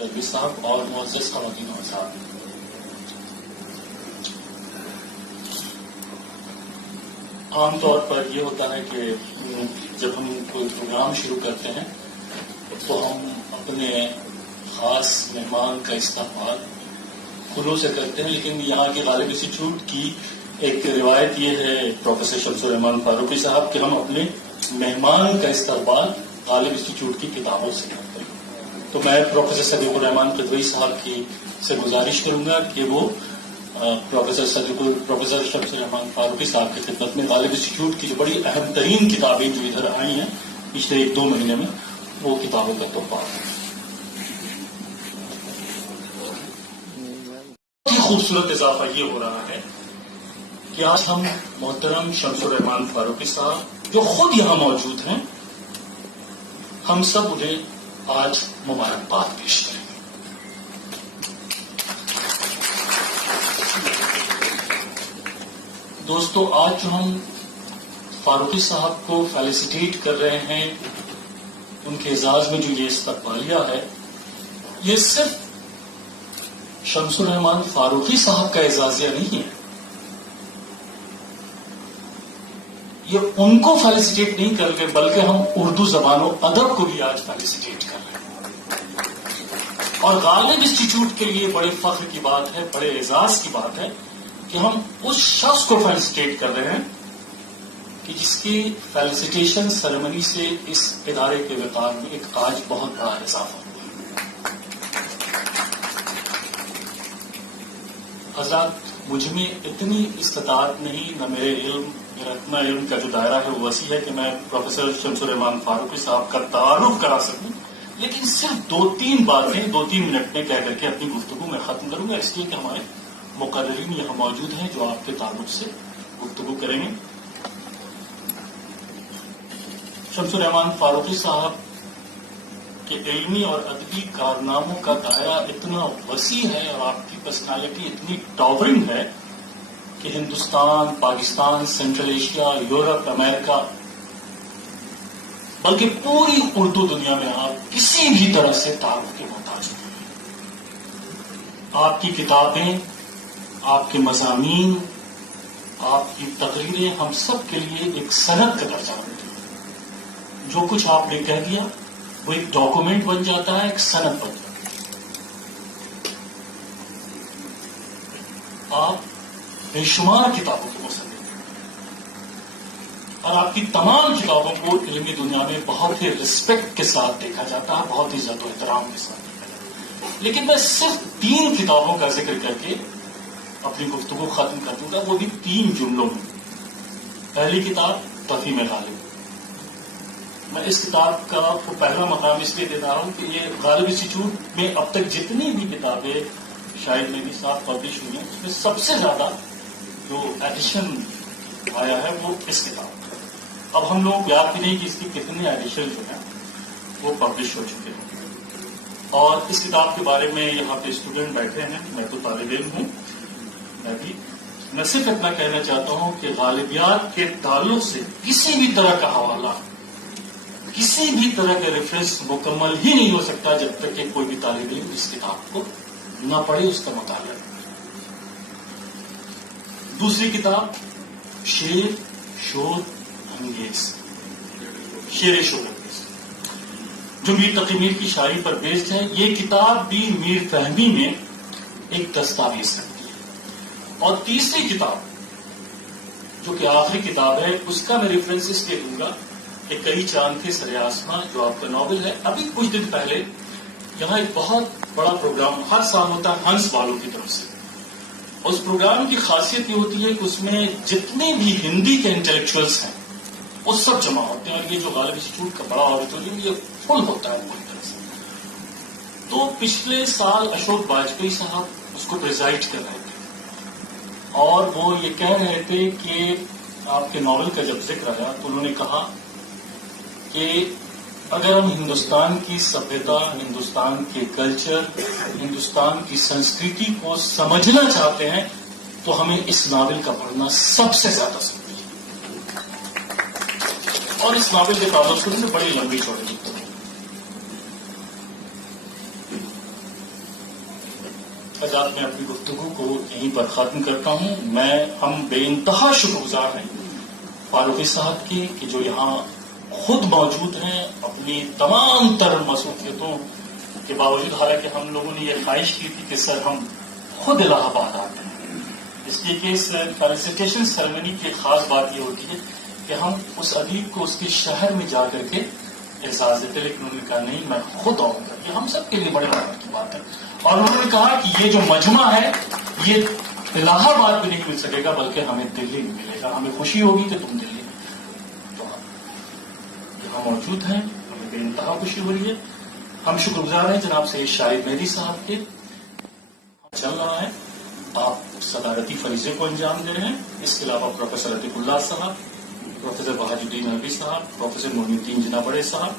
تلوی صاحب اور معزز خواتین اور صاحب، عام طور پر یہ ہوتا ہے کہ جب ہم کوئی پروگرام شروع کرتے ہیں تو ہم اپنے خاص مہمان کا استقبال خلوص سے کرتے ہیں، لیکن یہاں کے غالب انسٹیٹیوٹ کی ایک روایت یہ ہے پروفیسر شمس الرحمان فاروقی صاحب کہ ہم اپنے مہمان کا استقبال غالب انسٹیٹیوٹ کی کتابوں سے کرتے ہیں۔ تو میں پروفیسر صدیق الرحمان قدوئی صاحب کی سے گزارش کروں گا کہ وہ پروفیسر شمس الرحمان فاروقی صاحب کی خدمت میں غالب انسٹیٹیوٹ کی جو بڑی اہم ترین کتابیں جو ادھر آئی ہیں پچھلے 1-2 مہینے میں، وہ کتابوں کا تحفہ ہے۔ خوبصورت اضافہ یہ ہو رہا ہے کہ آج ہم محترم شمس الرحمان فاروقی صاحب جو خود یہاں موجود ہیں، ہم سب انہیں آج مبارکباد پیش کریں گے۔ دوستو، آج جو ہم فاروقی صاحب کو فیلیسیٹیٹ کر رہے ہیں، ان کے اعزاز میں جو یہ استقبالیہ ہے، یہ صرف شمس الرحمان فاروقی صاحب کا اعزازیہ نہیں ہے، یہ ان کو فیلیسیٹیٹ نہیں کر رہے بلکہ ہم اردو زبان و ادب کو بھی آج فیلیسیٹیٹ کر رہے ہیں۔ اور غالب انسٹیٹیوٹ کے لیے بڑے فخر کی بات ہے، بڑے اعزاز کی بات ہے کہ ہم اس شخص کو فیلیسیٹیٹ کر رہے ہیں کہ جس کی فیلیسیٹیشن سیریمنی سے اس ادارے کے وقار میں ایک آج بہت بڑا اضافہ ہوا۔ حضرات، مجھ میں اتنی استطاعت نہیں، نہ میرا اتنا علم کا جو دائرہ ہے وہ وسیع ہے کہ میں پروفیسر شمس الرحمان فاروقی صاحب کا تعارف کرا سکوں، لیکن صرف 2-3 باتیں 2-3 منٹ میں کہہ کر کے اپنی گفتگو میں ختم کروں گا، اس لیے کہ ہمارے مقررین یہاں موجود ہیں جو آپ کے تعارف سے گفتگو کریں گے۔ شمس الرحمان فاروقی صاحب کے علمی اور ادبی کارناموں کا دائرہ اتنا وسیع ہے اور آپ کی پرسنالٹی اتنی ٹاورنگ ہے کہ Hindustan, Pakistan, central Asia, Europe, America, بلکہ پوری اردو دنیا میں آپ کسی بھی طرح سے تعارف کے محتاج ہیں۔ آپ کی کتابیں، آپ کے مضامین، آپ کی تقریریں ہم سب کے لیے ایک سند کا درجہ رکھتی ہیں۔ جو کچھ آپ نے کہہ دیا وہ ایک ڈاکومنٹ بن جاتا ہے، ایک سند بن جاتا ہے۔ آپ بے شمار کتابوں کے مصنف ہیں اور آپ کی تمام کتابوں کو علمی دنیا میں بہت ہی رسپیکٹ کے ساتھ دیکھا جاتا ہے، بہت ہی عزت و احترام کے ساتھ دیکھا جاتا ہے۔ لیکن میں صرف 3 کتابوں کا ذکر کر کے اپنی گفتگو ختم کر دوں گا، وہ بھی 3 جملوں میں۔ پہلی کتاب تفہیم غالب۔ میں اس کتاب کا پہلا مقام اس لیے دے رہا ہوں کہ یہ غالب انسٹیٹیوٹ میں اب تک جتنی بھی کتابیں شاید نبی صاحب پبلش ہوئی ہیں، اس میں سب سے زیادہ جو ایڈیشن آیا ہے وہ اس کتاب کا۔ اب ہم لوگ یاد بھی نہیں کہ اس کی کتنے ایڈیشن جو ہیں وہ پبلش ہو چکے ہیں۔ اور اس کتاب کے بارے میں یہاں پہ اسٹوڈنٹ بیٹھے ہیں، میں تو طالب علم ہوں، میں صرف اتنا کہنا چاہتا ہوں کہ غالبیات کے تعلق سے کسی بھی طرح کا حوالہ، کسی بھی طرح کا ریفرنس مکمل ہی نہیں ہو سکتا جب تک کہ کوئی بھی طالب علم اس کتاب کو نہ پڑھے، اس کا مطالعہ کرے۔ دوسری کتاب شیر شور انگیز، شیر شور انگیز، جو میر تقی میر کی شاعری پر بیسڈ ہے۔ یہ کتاب بھی میر فہمی میں ایک دستاویز رکھتی ہے۔ اور تیسری کتاب جو کہ آخری کتاب ہے، اس کا میں ریفرنس اس لیے دوں گا کہ کئی چاند تھے سرے آسماں، جو آپ کا ناول ہے۔ ابھی کچھ دن پہلے یہاں ایک بہت بڑا پروگرام ہر سال ہوتا ہے ہنس والوں کی طرف سے۔ اس پروگرام کی خاصیت یہ ہوتی ہے کہ اس میں جتنے بھی ہندی کے انٹلیکچوئلس ہیں وہ سب جمع ہوتے ہیں، اور یہ جو غالب انسٹیٹیوٹ کا بڑا آڈیٹوریم یہ فل ہوتا ہے پوری طرح سے۔ تو پچھلے سال اشوک واجپئی صاحب اس کو پریزائڈ کر رہے تھے اور وہ یہ کہہ رہے تھے کہ آپ کے ناول کا جب ذکر آیا تو انہوں نے کہا کہ اگر ہم ہندوستان کی سبھیتا، ہندوستان کے کلچر، ہندوستان کی سنسکرتی کو سمجھنا چاہتے ہیں تو ہمیں اس ناول کا پڑھنا سب سے زیادہ ضروری ہے۔ اور اس ناول کے تعلق سے بڑی لمبی چوڑی گفتگو۔ فضاد میں اپنی گفتگو کو یہیں پر ختم کرتا ہوں. ہم بے انتہا شکر گزار ہیں فاروقی صاحب کی کہ جو یہاں خود موجود ہیں اپنی تمام تر مصروفیتوں کے باوجود، حالانکہ ہم لوگوں نے یہ خواہش کی تھی کہ سر ہم خود الہ آباد آتے ہیں، اس لیے کہ اس فیلیسیٹیشن سیریمنی کی ایک خاص بات یہ ہوتی ہے کہ ہم اس ادیب کو اس کے شہر میں جا کر کے احساس دیتے، لیکن انہوں نے کہا نہیں میں خود آؤں گا. یہ ہم سب کے لیے بڑے فخر کی بات ہے. اور انہوں نے کہا کہ یہ جو مجمع ہے یہ الہ آباد میں نہیں مل سکے گا بلکہ ہمیں دلی میں ملے گا. ہمیں خوشی ہوگی کہ تم دلی میں تو یہاں موجود ہیں، ہمیں بے انتہا خوشی ہو رہی ہے. ہم شکر گزار ہیں جناب سید شاہد مہدی صاحب کے. چل رہا ہے، آپ صدارتی فریضے کو انجام دے رہے ہیں. اس کے علاوہ پروفیسر عتیق اللہ صاحب، پروفیسر بہاج الدین نقوی صاحب، پروفیسر معین الدین جناح بڑے صاحب،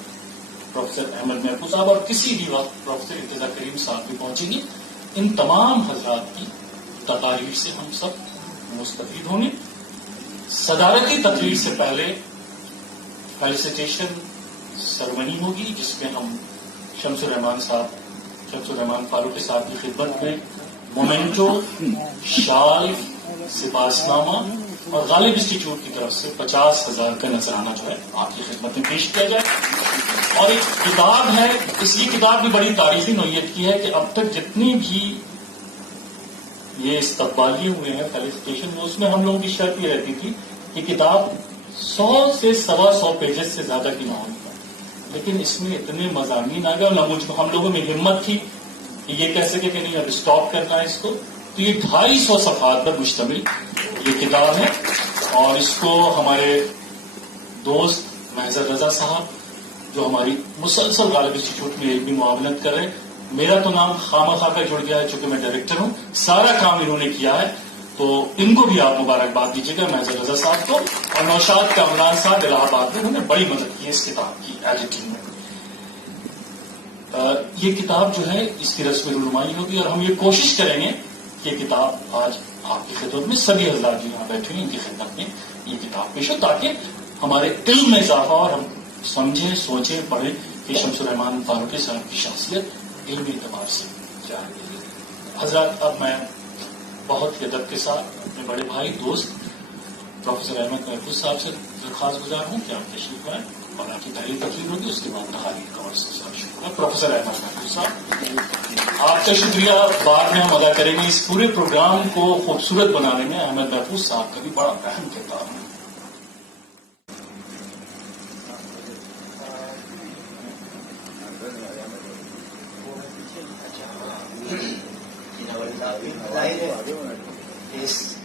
پروفیسر احمد محفوظ صاحب اور کسی بھی وقت پروفیسر ارتضیٰ کریم صاحب بھی پہنچیں گے. ان تمام حضرات کی تقاریر سے ہم سب مستفید ہوں گے. صدارتی تقریر سے پہلے فیلیسیٹیشن سرمنی ہوگی جس میں ہم شمس الرحمان فاروقی صاحب کی خدمت میں مومنٹو، شال، سپاس نامہ اور غالب انسٹیٹیوٹ کی طرف سے 50,000 کا نذرانہ جو ہے آپ کی خدمت میں پیش کیا جائے. اور ایک کتاب ہے، اس کی کتاب بھی بڑی تاریخی نوعیت کی ہے کہ اب تک جتنی بھی یہ استقبالیے ہوئے ہیں فیلیسیٹیشن، اس میں ہم لوگوں کی شرط یہ رہتی تھی کہ کتاب 100 سے 125 پیجز سے زیادہ کی نہ ہونی. لیکن اس میں اتنے مضامین آ گئے اور ہم لوگوں میں ہمت تھی کہ یہ کہہ سکے کہ نہیں اب اسٹاپ کرنا ہے اس کو. تو یہ 250 صفحات پر مشتمل یہ کتاب ہے اور اس کو ہمارے دوست محضر رضا صاحب جو ہماری مسلسل غالب انسٹیٹیوٹ میں علمی معاونت کر رہے ہیں. میرا تو نام خامخواہ کا جڑ گیا ہے چونکہ میں ڈائریکٹر ہوں، سارا کام انہوں نے کیا ہے، تو ان کو بھی آپ مبارکباد دیجیے گا محضر رضا صاحب کو. اور نوشاد کامران صاحب الہ آباد میں انہوں نے بڑی مدد کی اس کتاب کی ایڈیٹنگ میں. یہ کتاب جو ہے اس کی رسم رونمائی ہوگی اور ہم یہ کوشش کریں گے کہ یہ کتاب آج آپ کی خدمت میں سبھی حضرات جو یہاں بیٹھے ہیں ان کی خدمت میں یہ کتاب پیش ہو تاکہ ہمارے علم میں اضافہ اور ہم سمجھیں، سوچیں، پڑھیں کہ شمس الرحمان فاروقی صاحب کی شخصیت علمی اعتبار سے کیا ہے. حضرات اب میں بہت ہی ادب کے ساتھ اپنے بڑے بھائی دوست پروفیسر احمد محفوظ صاحب سے درخواست گزار ہوں کہ آپ تشریف لائیں اور آپ کی پہلی تقریر ہوگی، اس کے بعد تحریر کا عرصہ شروع ہوگا. پروفیسر احمد محفوظ صاحب آپ کا شکریہ بعد میں ہم ادا کریں گے. اس پورے پروگرام کو خوبصورت بنانے میں احمد محفوظ صاحب کا بھی بڑا اہم کردار ہے.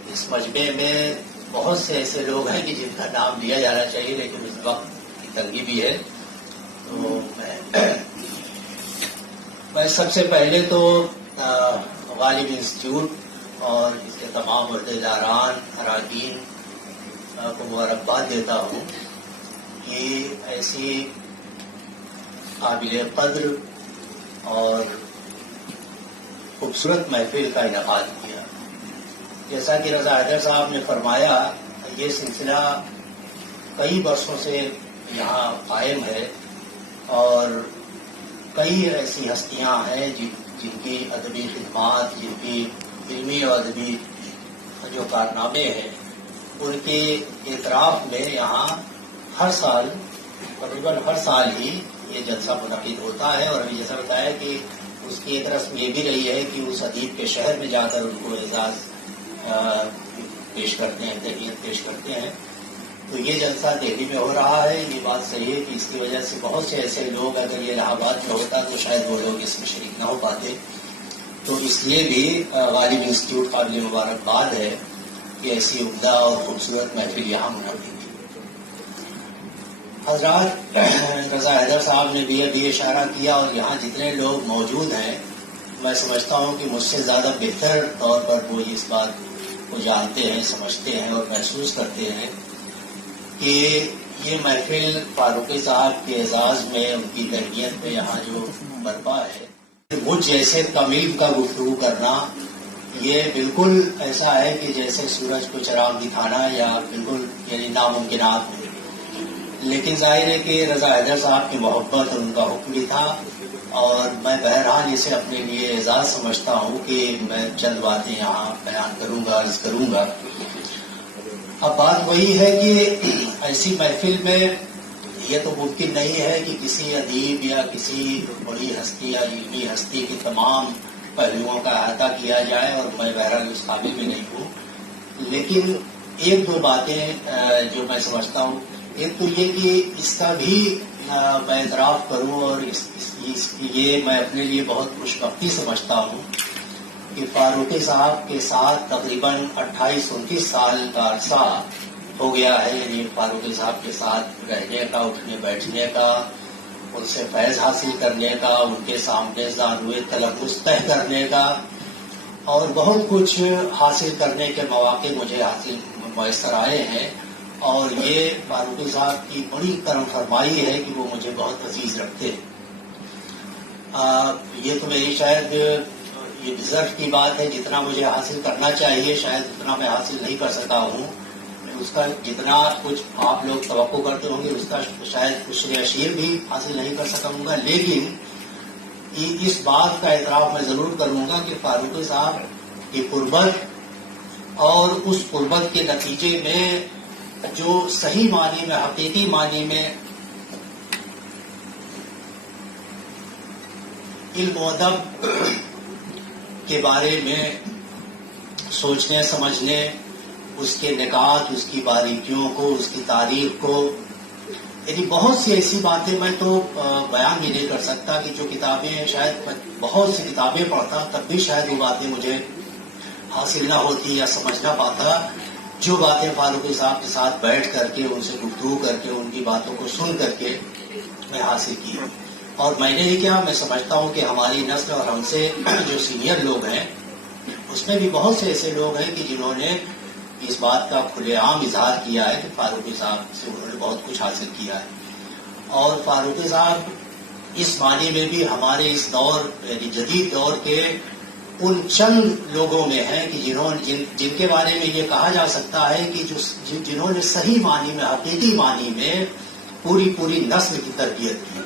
اس مجمع میں بہت سے ایسے لوگ ہیں کہ جن کا نام لیا جانا چاہیے لیکن اس وقت کی تنگی بھی ہے. تو میں سب سے پہلے تو غالب انسٹیٹیوٹ اور اس کے تمام عہدیداران اراکین کو مبارکباد دیتا ہوں کہ ایسی قابل قدر اور خوبصورت محفل کا انعقاد کیا. جیسا کہ رضا حیدر صاحب نے فرمایا یہ سلسلہ کئی برسوں سے یہاں قائم ہے اور کئی ایسی ہستیاں ہیں جن کی ادبی خدمات، جن کی علمی اور ادبی جو کارنامے ہیں ان کے اعتراف میں یہاں ہر سال تقریباً ہر سال ہی یہ جلسہ منعقد ہوتا ہے. اور ابھی جیسا بتایا کہ اس کی ایک رسم یہ بھی رہی ہے کہ اس ادیب کے شہر میں جا کر ان کو اعزاز پیش کرتے ہیں، تحیت پیش کرتے ہیں. تو یہ جلسہ دہلی میں ہو رہا ہے. یہ بات صحیح ہے کہ اس کی وجہ سے بہت سے ایسے لوگ اگر یہ الہ آباد میں ہوتا تو شاید وہ لوگ اس میں شریک نہ ہو پاتے. تو اس لیے بھی غالب انسٹیٹیوٹ قابل مبارکباد ہے کہ ایسی عمدہ اور خوبصورت محفل یہاں منعقد کی. حضرات رضا حیدر صاحب نے بھی ابھی اشارہ کیا اور یہاں جتنے لوگ موجود ہیں میں سمجھتا ہوں کہ مجھ سے زیادہ بہتر طور پر وہ اس بات کو جانتے ہیں، سمجھتے ہیں اور محسوس کرتے ہیں کہ یہ محفل فاروقی صاحب کے اعزاز میں، ان کی تہنیت میں یہاں جو برپا ہے، مجھ جیسے کمیل کا گفتگو کرنا یہ بالکل ایسا ہے کہ جیسے سورج کو چراغ دکھانا یا بالکل یعنی ناممکنات میں. لیکن ظاہر ہے کہ رضا حیدر صاحب کی محبت اور ان کا حکم بھی تھا اور میں بہرحال اسے اپنے لیے اعزاز سمجھتا ہوں کہ میں چند باتیں یہاں بیان کروں گا، عرض کروں گا۔ اب بات وہی ہے کہ ایسی محفل میں یہ تو ممکن نہیں ہے کہ کسی ادیب یا کسی بڑی ہستی یا علمی ہستی کے تمام پہلوؤں کا احاطہ کیا جائے، اور میں بہرحال اس قابل بھی نہیں ہوں، لیکن ایک دو باتیں جو میں سمجھتا ہوں، ایک تو یہ کہ اس کا بھی میں اعتراف کروں، اور یہ میں اپنے لیے بہت خوش بختی سمجھتا ہوں کہ فاروقی صاحب کے ساتھ تقریباً 28-29 سال کا عرصہ ہو گیا ہے، یعنی فاروقی صاحب کے ساتھ رہنے کا، اٹھنے بیٹھنے کا، ان سے فیض حاصل کرنے کا، ان کے سامنے زانوئے تلفظ طے کرنے کا، اور بہت کچھ حاصل کرنے کے مواقع مجھے میسر آئے ہیں، اور یہ فاروقی صاحب کی بڑی کرم فرمائی ہے کہ وہ مجھے بہت عزیز رکھتے ہیں۔ یہ تو میری شاید یہ ڈیزرو کی بات ہے، جتنا مجھے حاصل کرنا چاہیے شاید اتنا میں حاصل نہیں کر سکا ہوں، اس کا جتنا کچھ آپ لوگ توقع کرتے ہوں گے اس کا شاید عشر اشیر بھی حاصل نہیں کر سکوں گا، لیکن اس بات کا اعتراف میں ضرور کروں گا کہ فاروقی صاحب کی قربت، اور اس قربت کے نتیجے میں جو صحیح معنی میں، حقیقی معنی میں علم و ادب کے بارے میں سوچنے سمجھنے، اس کے نکات، اس کی باریکیوں کو، اس کی تاریخ کو، یعنی بہت سی ایسی باتیں میں تو بیان بھی نہیں کر سکتا کہ جو کتابیں، شاید میں بہت سی کتابیں پڑھتا تب بھی شاید وہ باتیں مجھے حاصل نہ ہوتی یا سمجھ نہ پاتا، جو باتیں فاروقی صاحب کے ساتھ بیٹھ کر کے، ان سے گفتگو کر کے، ان کی باتوں کو سن کر کے میں حاصل کی۔ اور میں نے ہی کیا، میں سمجھتا ہوں کہ ہماری نسل اور ہم سے جو سینئر لوگ ہیں اس میں بھی بہت سے ایسے لوگ ہیں کہ جنہوں نے اس بات کا کھلے عام اظہار کیا ہے کہ فاروقی صاحب سے انہوں نے بہت کچھ حاصل کیا ہے، اور فاروقی صاحب اس معنی میں بھی ہمارے اس دور، یعنی جدید دور کے ان چند لوگوں میں ہیں کہ جن کے بارے میں یہ کہا جا سکتا ہے کہ جنہوں نے صحیح معنی میں، حقیقی معنی میں پوری نسل کی تربیت کی،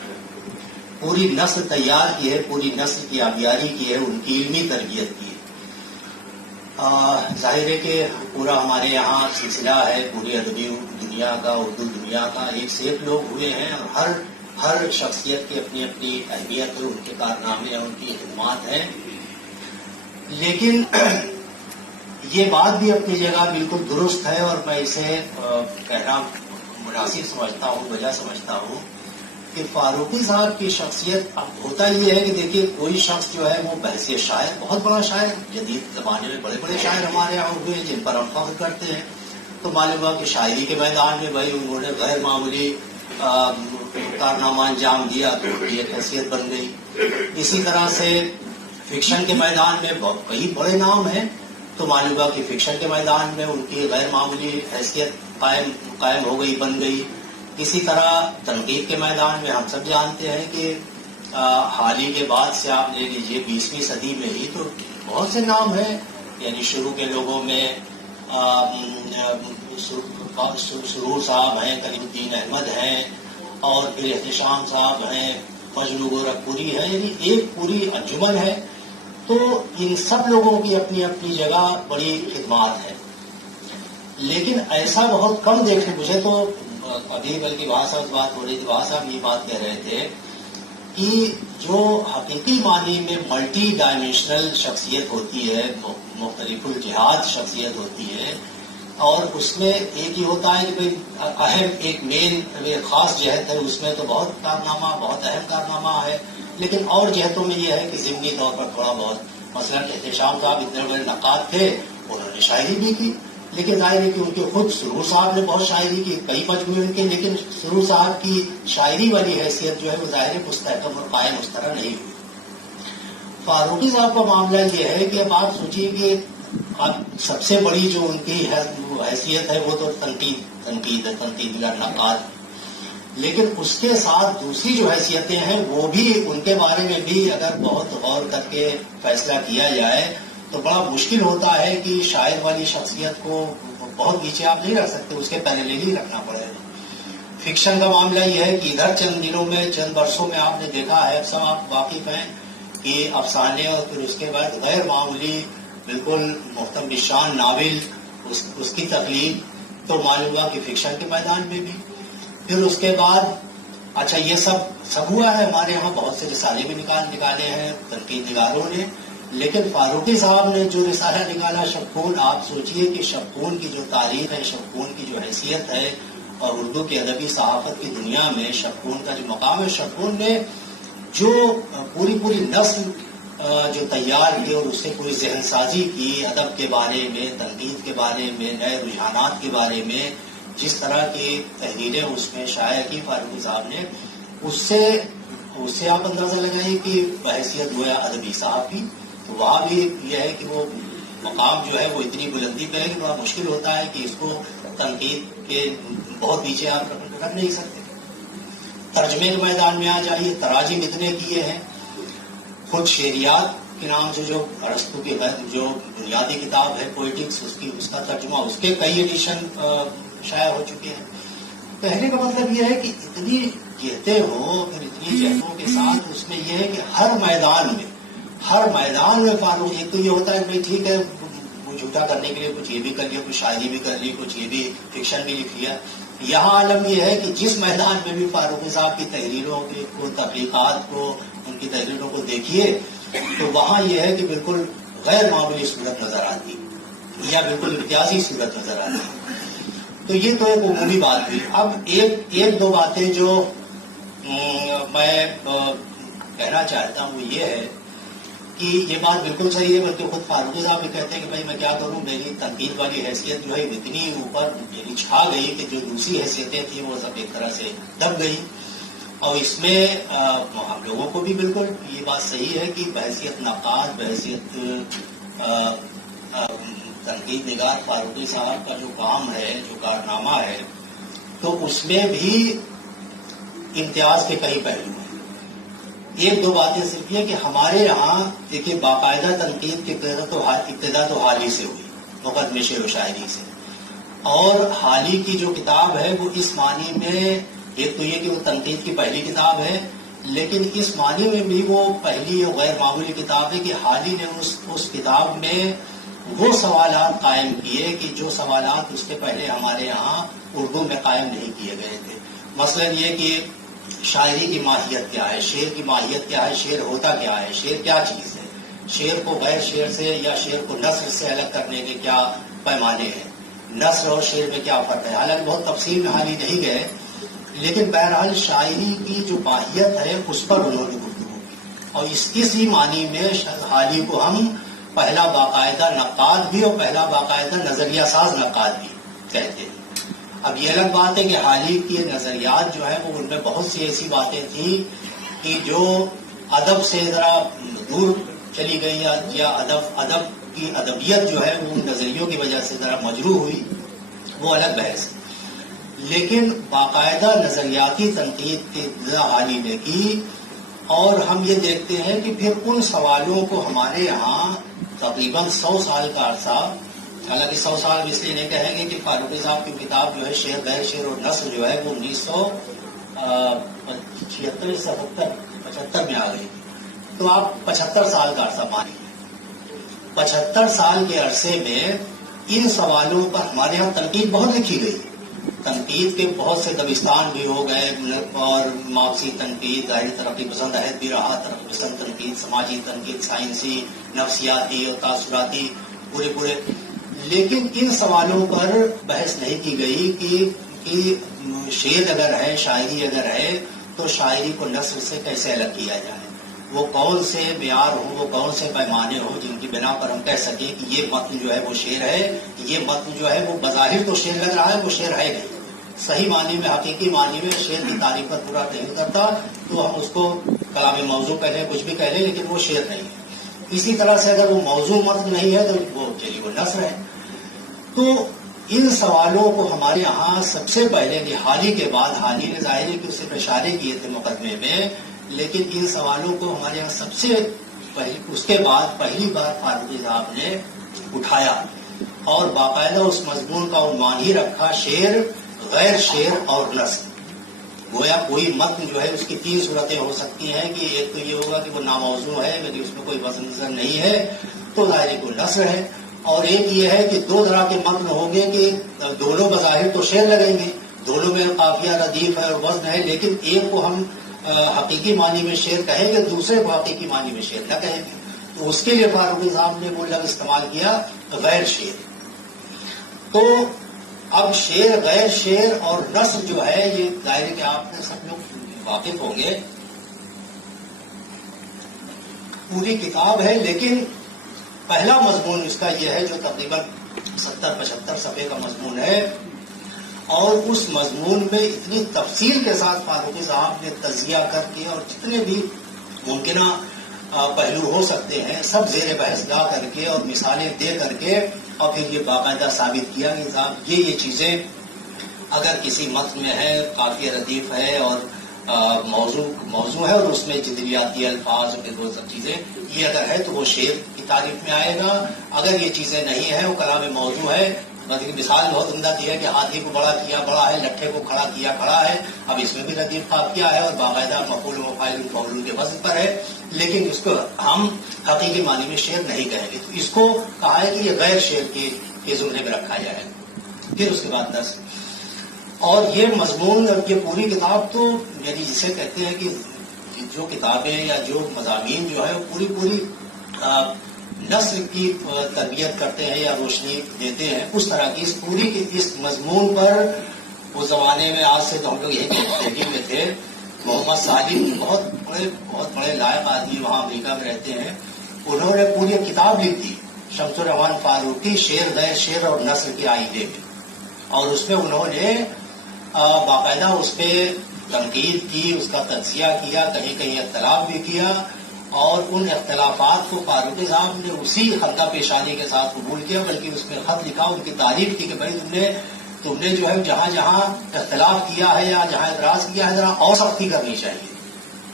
پوری نسل تیار کی ہے، پوری نسل کی آبیاری کی ہے، ان کی علمی تربیت کی ہے۔ ظاہر ہے کہ پورا ہمارے یہاں سلسلہ ہے پوری ادبی دنیا کا، اردو دنیا کا، ایک سے ایک لوگ ہوئے ہیں، اور ہر شخصیت کی اپنی اپنی اہمیت ہے، ان کے کارنامے ہیں، ان کی خدمات ہیں، لیکن یہ بات بھی اپنی جگہ بالکل درست ہے، اور میں اسے کہنا مناسب سمجھتا ہوں، وجہ سمجھتا ہوں کہ فاروقی صاحب کی شخصیت، اب ہوتا یہ ہے کہ دیکھیے کوئی شخص جو ہے وہ بحیثیت شاعر، بہت بڑا شاعر، جدید زمانے میں بڑے بڑے شاعر ہمارے یہاں ہوئے ہیں جن پر ہم فخر کرتے ہیں، تو معلوم ہوا کہ شاعری کے میدان میں بھائی انہوں نے غیر معمولی کارنامہ انجام دیا، تو یہ حیثیت بن گئی۔ اسی طرح سے فکشن کے میدان میں کئی بڑے نام ہیں، تو معلوم ہوا کہ فکشن کے میدان میں ان کی غیر معمولی حیثیت قائم ہو گئی، بن گئی۔ اسی طرح تنقید کے میدان میں ہم سب جانتے ہیں کہ حال ہی کے بعد سے آپ لے لیجیے 20ویں صدی میں ہی تو بہت سے نام ہیں، یعنی شروع کے لوگوں میں سرور صاحب ہیں، کریم الدین احمد ہیں، اور پھر احتشام صاحب ہیں، فضل گورکھپوری ہے، یعنی ایک پوری انجمن ہے۔ تو ان سب لوگوں کی اپنی اپنی جگہ بڑی خدمات ہے، لیکن ایسا بہت کم دیکھنے، مجھے تو ابھی بلکہ وہاں صاحب بات ہو رہی تھی، وہاں صاحب یہ بات کہہ رہے تھے کہ جو حقیقی معنی میں ملٹی ڈائمینشنل شخصیت ہوتی ہے، مختلف الجہات شخصیت ہوتی ہے، اور اس میں ایک ہی ہوتا ہے کہ اہم ایک مین خاص جہت ہے، اس میں تو بہت کارنامہ، بہت اہم کارنامہ ہے، لیکن اور جہتوں میں یہ ہے کہ ضمنی طور پر تھوڑا بہت، مثلا احتشام صاحب اتنے بڑے نقاد تھے، انہوں نے شاعری بھی کی، لیکن ظاہر ہے کہ ان کے خود سرور صاحب نے بہت شاعری کی، کئی مجموعے ان کے، لیکن سرور صاحب کی شاعری والی حیثیت جو ہے وہ ظاہر مستحکم اور قائم اس طرح نہیں ہوئی۔ فاروقی صاحب کا معاملہ یہ ہے کہ اب آپ سوچیے کہ اب سب سے بڑی جو ان کی حیثیت ہے وہ تو تنقید ہے، تنقید کا نقاد، لیکن اس کے ساتھ دوسری جو حیثیتیں ہیں وہ بھی، ان کے بارے میں بھی اگر بہت غور کر کے فیصلہ کیا جائے تو بڑا مشکل ہوتا ہے کہ شاعر والی شخصیت کو بہت نیچے آپ نہیں رکھ سکتے، اس کے پیرالل ہی رکھنا پڑے گا۔ فکشن کا معاملہ یہ ہے کہ ادھر چند دنوں میں چند برسوں میں آپ نے دیکھا ہے، سب آپ واقف ہیں کہ افسانے اور پھر اس کے بعد غیر معمولی بالکل محتم بشان ناول اس کی تخلیق، تو معلوم ہوا کہ فکشن کے میدان میں بھی. پھر اس کے بعد اچھا یہ سب ہوا ہے. ہمارے یہاں بہت سے رسالے بھی نکالے ہیں تنقید نگاروں نے، لیکن فاروقی صاحب نے جو رسالہ نکالا شبخون، آپ سوچئے کہ شبخون کی جو تاریخ ہے، شبخون کی جو حیثیت ہے، اور اردو کی ادبی صحافت کی دنیا میں شبخون کا جو مقام ہے، شبخون نے جو پوری نسل جو تیار کی اور اس سے پوری ذہن سازی کی ادب کے بارے میں، تنقید کے بارے میں، نئے رجحانات کے بارے میں، جس طرح کی تحریریں اس میں شائع کی فاروقی صاحب نے، اس سے آپ اندازہ لگائیں کہ بحیثیت وہ ہے ادبی صحافی، تو وہاں بھی یہ ہے کہ وہ مقام جو ہے وہ اتنی بلندی پہ ہے کہ بڑا مشکل ہوتا ہے کہ اس کو تنقید کے بہت نیچے آپ رکھ نہیں سکتے. ترجمے کے میدان میں آ جائیے، تراجم اتنے کیے ہیں. خود شعریات کے نام سے جو ارسطو کی جو بنیادی کتاب ہے پوئٹکس، اس کا ترجمہ، اس کے کئی ایڈیشن شائع ہو چکے ہیں. کہنے کا مطلب یہ ہے کہ اتنی جہتیں ہوں اور اتنی جہتوں کے ساتھ اس میں یہ ہے کہ ہر میدان میں فاروق، ایک تو یہ ہوتا ہے بھائی ٹھیک ہے وہ جھوٹا کرنے کے لیے کچھ یہ بھی کر لیا، کچھ شاعری بھی کر لی، کچھ یہ بھی فکشن بھی لکھ لیا. یہاں عالم یہ ہے کہ جس میدان میں بھی فاروقی صاحب کی تحریروں کو، تحقیقات کو، ان کی تحریروں کو دیکھیے تو وہاں یہ ہے کہ بالکل غیر معمولی صورت نظر آتی یا بالکل امتیازی صورت نظر آتی. تو یہ تو ایک عمومی بات ہوئی. اب ایک دو باتیں جو میں کہنا چاہتا ہوں وہ یہ ہے کہ یہ بات بالکل صحیح ہے، بلکہ خود فاروقی صاحب بھی کہتے ہیں کہ بھائی میں کیا کروں، میری تنقید والی حیثیت جو ہے اتنی اوپر یعنی چھا گئی کہ جو دوسری حیثیتیں تھیں وہ سب ایک طرح سے دب گئی. اور اس میں ہم لوگوں کو بھی بالکل یہ بات صحیح ہے کہ بحیثیت نقاد، بحیثیت تنقید نگار فاروقی صاحب کا جو کام ہے، جو کارنامہ ہے، تو اس میں بھی امتیاز کے کئی پہلو ہیں. ایک دو باتیں صرف یہ کہ ہمارے یہاں دیکھیے باقاعدہ تنقید کی ابتدا تو حال ہی سے ہوئی، مقدمے شعر و شاعری سے. اور حال ہی کی جو کتاب ہے وہ اس معنی میں ایک تو یہ کہ وہ تنقید کی پہلی کتاب ہے، لیکن اس معنی میں بھی وہ پہلی اور غیر معمولی کتاب ہے کہ حال ہی نے اس کتاب میں وہ سوالات قائم کیے کہ جو سوالات اس کے پہلے ہمارے یہاں اردو میں قائم نہیں کیے گئے تھے. مثلا یہ کہ شاعری کی ماہیت کیا ہے، شعر کی ماہیت کیا ہے، شعر ہوتا کیا ہے، شعر کیا چیز ہے، شعر کو غیر شعر سے یا شعر کو نثر سے الگ کرنے کے کیا پیمانے ہیں، نثر اور شعر میں کیا فرق ہے. حالانکہ بہت تفصیل میں حال ہی نہیں گئے، لیکن بہرحال شاعری کی جو ماہیت ہے اس پر انہوں نے گفتگو کی. اور اسی معنی میں حال ہی کو ہم پہلا باقاعدہ نقاد بھی اور پہلا باقاعدہ نظریہ ساز نقاد بھی کہتے ہیں. اب یہ الگ بات ہے کہ حال ہی کے نظریات جو ہے وہ ان میں بہت سی ایسی باتیں تھیں کہ جو ادب سے ذرا دور چلی گئی یا ادب کی ادبیت جو ہے وہ ان نظریوں کی وجہ سے ذرا مجروح ہوئی، وہ الگ بحث. لیکن باقاعدہ نظریاتی تنقید کی ابتدا حال ہی نے کی، اور ہم یہ دیکھتے ہیں کہ پھر ان سوالوں کو ہمارے یہاں تقریباً 100 سال کا عرصہ، حالانکہ 100 سال اس لیے نہیں کہیں گے کہ فاروقی صاحب کی کتاب جو ہے شعر غیر شعر اور نثر جو ہے وہ 1976 میں آ گئی، تو آپ 75 سال کا عرصہ مانیے. 75 سال کے عرصے میں ان سوالوں پر ہمارے یہاں تنقید بہت لکھی گئی. تنقید کے بہت سے دبستان بھی ہو گئے، اور مارکسی تنقید، ظاہری ترقی پسند عہد بھی رہا، ترقی پسند تنقید، سماجی تنقید، سائنسی، نفسیاتی اور تاثراتی، پورے. لیکن ان سوالوں پر بحث نہیں کی گئی کہ شعر اگر ہے، شاعری اگر ہے، تو شاعری کو نثر سے کیسے الگ کیا جائے. وہ کون سے معیار ہوں، وہ کون سے پیمانے ہوں جن کی بنا پر ہم کہہ سکیں کہ یہ متن جو ہے وہ شعر ہے، یہ متن جو ہے وہ بظاہر تو شعر لگ رہا ہے، وہ شعر ہے نہیں. صحیح معنی میں، حقیقی معنی میں شعر کی تعریف پر پورا نہیں کرتا، تو ہم اس کو کلام موضوع کہہ لیں، کچھ بھی کہہ لیں، لیکن وہ شعر نہیں ہے. اسی طرح سے اگر وہ موضوع متن نہیں ہے تو وہ چلیے وہ نثر ہے. تو ان سوالوں کو ہمارے یہاں سب سے پہلے حال ہی کے بعد، حال ہی نے ظاہر ہے کہ اسے اشارے کیے تھے مقدمے میں، لیکن ان سوالوں کو ہمارے یہاں سب سے اس کے بعد پہلی بار فاروقی صاحب نے اٹھایا اور باقاعدہ اس مضمون کا عنوان ہی رکھا، شعر، غیر شعر اور نثر. گویا کوئی متن جو ہے اس کی 3 صورتیں ہو سکتی ہیں کہ ایک تو یہ ہوگا کہ وہ ناموضوع ہے یعنی اس میں کوئی وزن نظر نہیں ہے تو ظاہر کو نثر ہے، اور ایک یہ ہے کہ 2 طرح کے متن ہوں گے کہ دونوں بظاہر تو شعر لگیں گے، دونوں میں قافیہ ردیف ہے اور وزن ہے، لیکن ایک کو ہم حقیقی معنی میں شعر کہیں گے، دوسرے کو حقیقی معنی میں شعر نہ کہیں گے، تو اس کے لیے فاروقی صاحب نے وہ لفظ استعمال کیا غیر شعر۔ تو اب شعر، غیر شعر اور نثر جو ہے یہ دائرے کے آپ نے سب لوگ واقف ہوں گے، پوری کتاب ہے لیکن پہلا مضمون اس کا یہ ہے جو تقریباً 70-75 صفحے کا مضمون ہے، اور اس مضمون میں اتنی تفصیل کے ساتھ فاروقی صاحب نے تجزیہ کر کے اور جتنے بھی ممکنہ پہلو ہو سکتے ہیں سب زیر بحث لا کر کے اور مثالیں دے کر کے اور پھر یہ باقاعدہ ثابت کیا کہ صاحب یہ چیزیں اگر کسی متن میں ہے، قافیہ ردیف ہے اور موضوع ہے اور اس میں جدلیاتی الفاظ اور وہ سب چیزیں یہ اگر ہے تو وہ شعر کی تعریف میں آئے گا، اگر یہ چیزیں نہیں ہیں وہ کلام موضوع ہے۔ مثال بہت عمدہ دی ہے کہ ہاتھی کو بڑا کیا بڑا ہے، لٹھے کو کھڑا کیا کھڑا ہے، اب اس میں بھی ردیف قافیہ ہے اور باقاعدہ مفعول و فاعل مفعول کے وزن پر ہے، لیکن اس کو ہم حقیقی معنی میں شعر نہیں کہیں گے، تو اس کو کہا ہے کہ یہ غیر شعر کے زمرے میں رکھا جائے۔ پھر اس کے بعد نثر، اور یہ مضمون اور یہ پوری کتاب تو یعنی جسے کہتے ہیں کہ جو کتابیں یا جو مضامین جو ہے وہ پوری نثر کی تربیت کرتے ہیں یا روشنی دیتے ہیں، اس طرح کی اس مضمون پر اس زمانے میں آج سے تو ہم لوگ یہی دیکھیں میں تھے، محمد سالم بہت بڑے لائق آدمی وہاں امریکہ میں رہتے ہیں، انہوں نے پوری کتاب لکھ دی شمس الرحمان فاروقی شعر غیر شعر اور نثر کے آئینے میں، اور اس میں انہوں نے باقاعدہ اس پہ تنقید کی، اس کا تجزیہ کیا، کہیں کہیں اختلاف بھی کیا، اور ان اختلافات کو فاروقی صاحب نے اسی خطہ پیشانی کے ساتھ قبول کیا، بلکہ اس میں خط لکھا، ان کی تعریف کی کہ بھائی تم نے جو ہے جہاں جہاں اختلاف کیا ہے یا جہاں اعتراض کیا ہے ذرا اور سختی کرنی چاہیے۔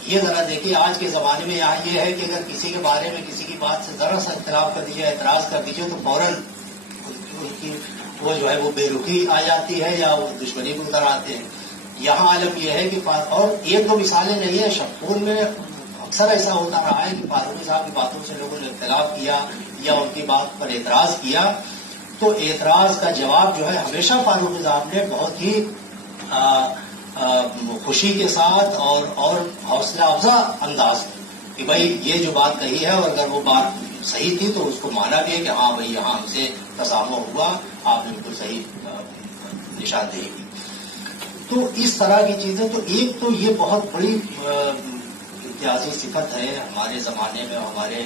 یہ ذرا دیکھیے آج کے زمانے میں یہاں یہ ہے کہ اگر کسی کے بارے میں کسی کی بات سے ذرا سا اختلاف کر دیجیے، اعتراض کر دیجیے تو فوراً ان کی وہ جو ہے وہ بے رخی آ جاتی ہے یا وہ دشمنی کو اتر آتے ہیں۔ یہاں عالم یہ ہے کہ اور ایک دو مثالیں نہیں ہیں، شفقون میں اکثر ایسا ہوتا رہا ہے کہ فاروقی صاحب کی باتوں سے لوگوں نے اختلاف کیا یا ان کی بات پر اعتراض کیا، تو اعتراض کا جواب جو ہے ہمیشہ فاروقی صاحب نے بہت ہی خوشی کے ساتھ اور حوصلہ افزا انداز میں کہ بھائی یہ جو بات کہی ہے اور اگر وہ بات صحیح تھی تو اس کو مانا بھی ہے کہ ہاں بھائی یہاں ہم سے تسامح ہوا، آپ نے بالکل صحیح نشاندہی کی۔ تو اس طرح کی چیزیں، تو ایک تو یہ بہت بڑی امتیازی صفت ہے ہمارے زمانے میں، ہمارے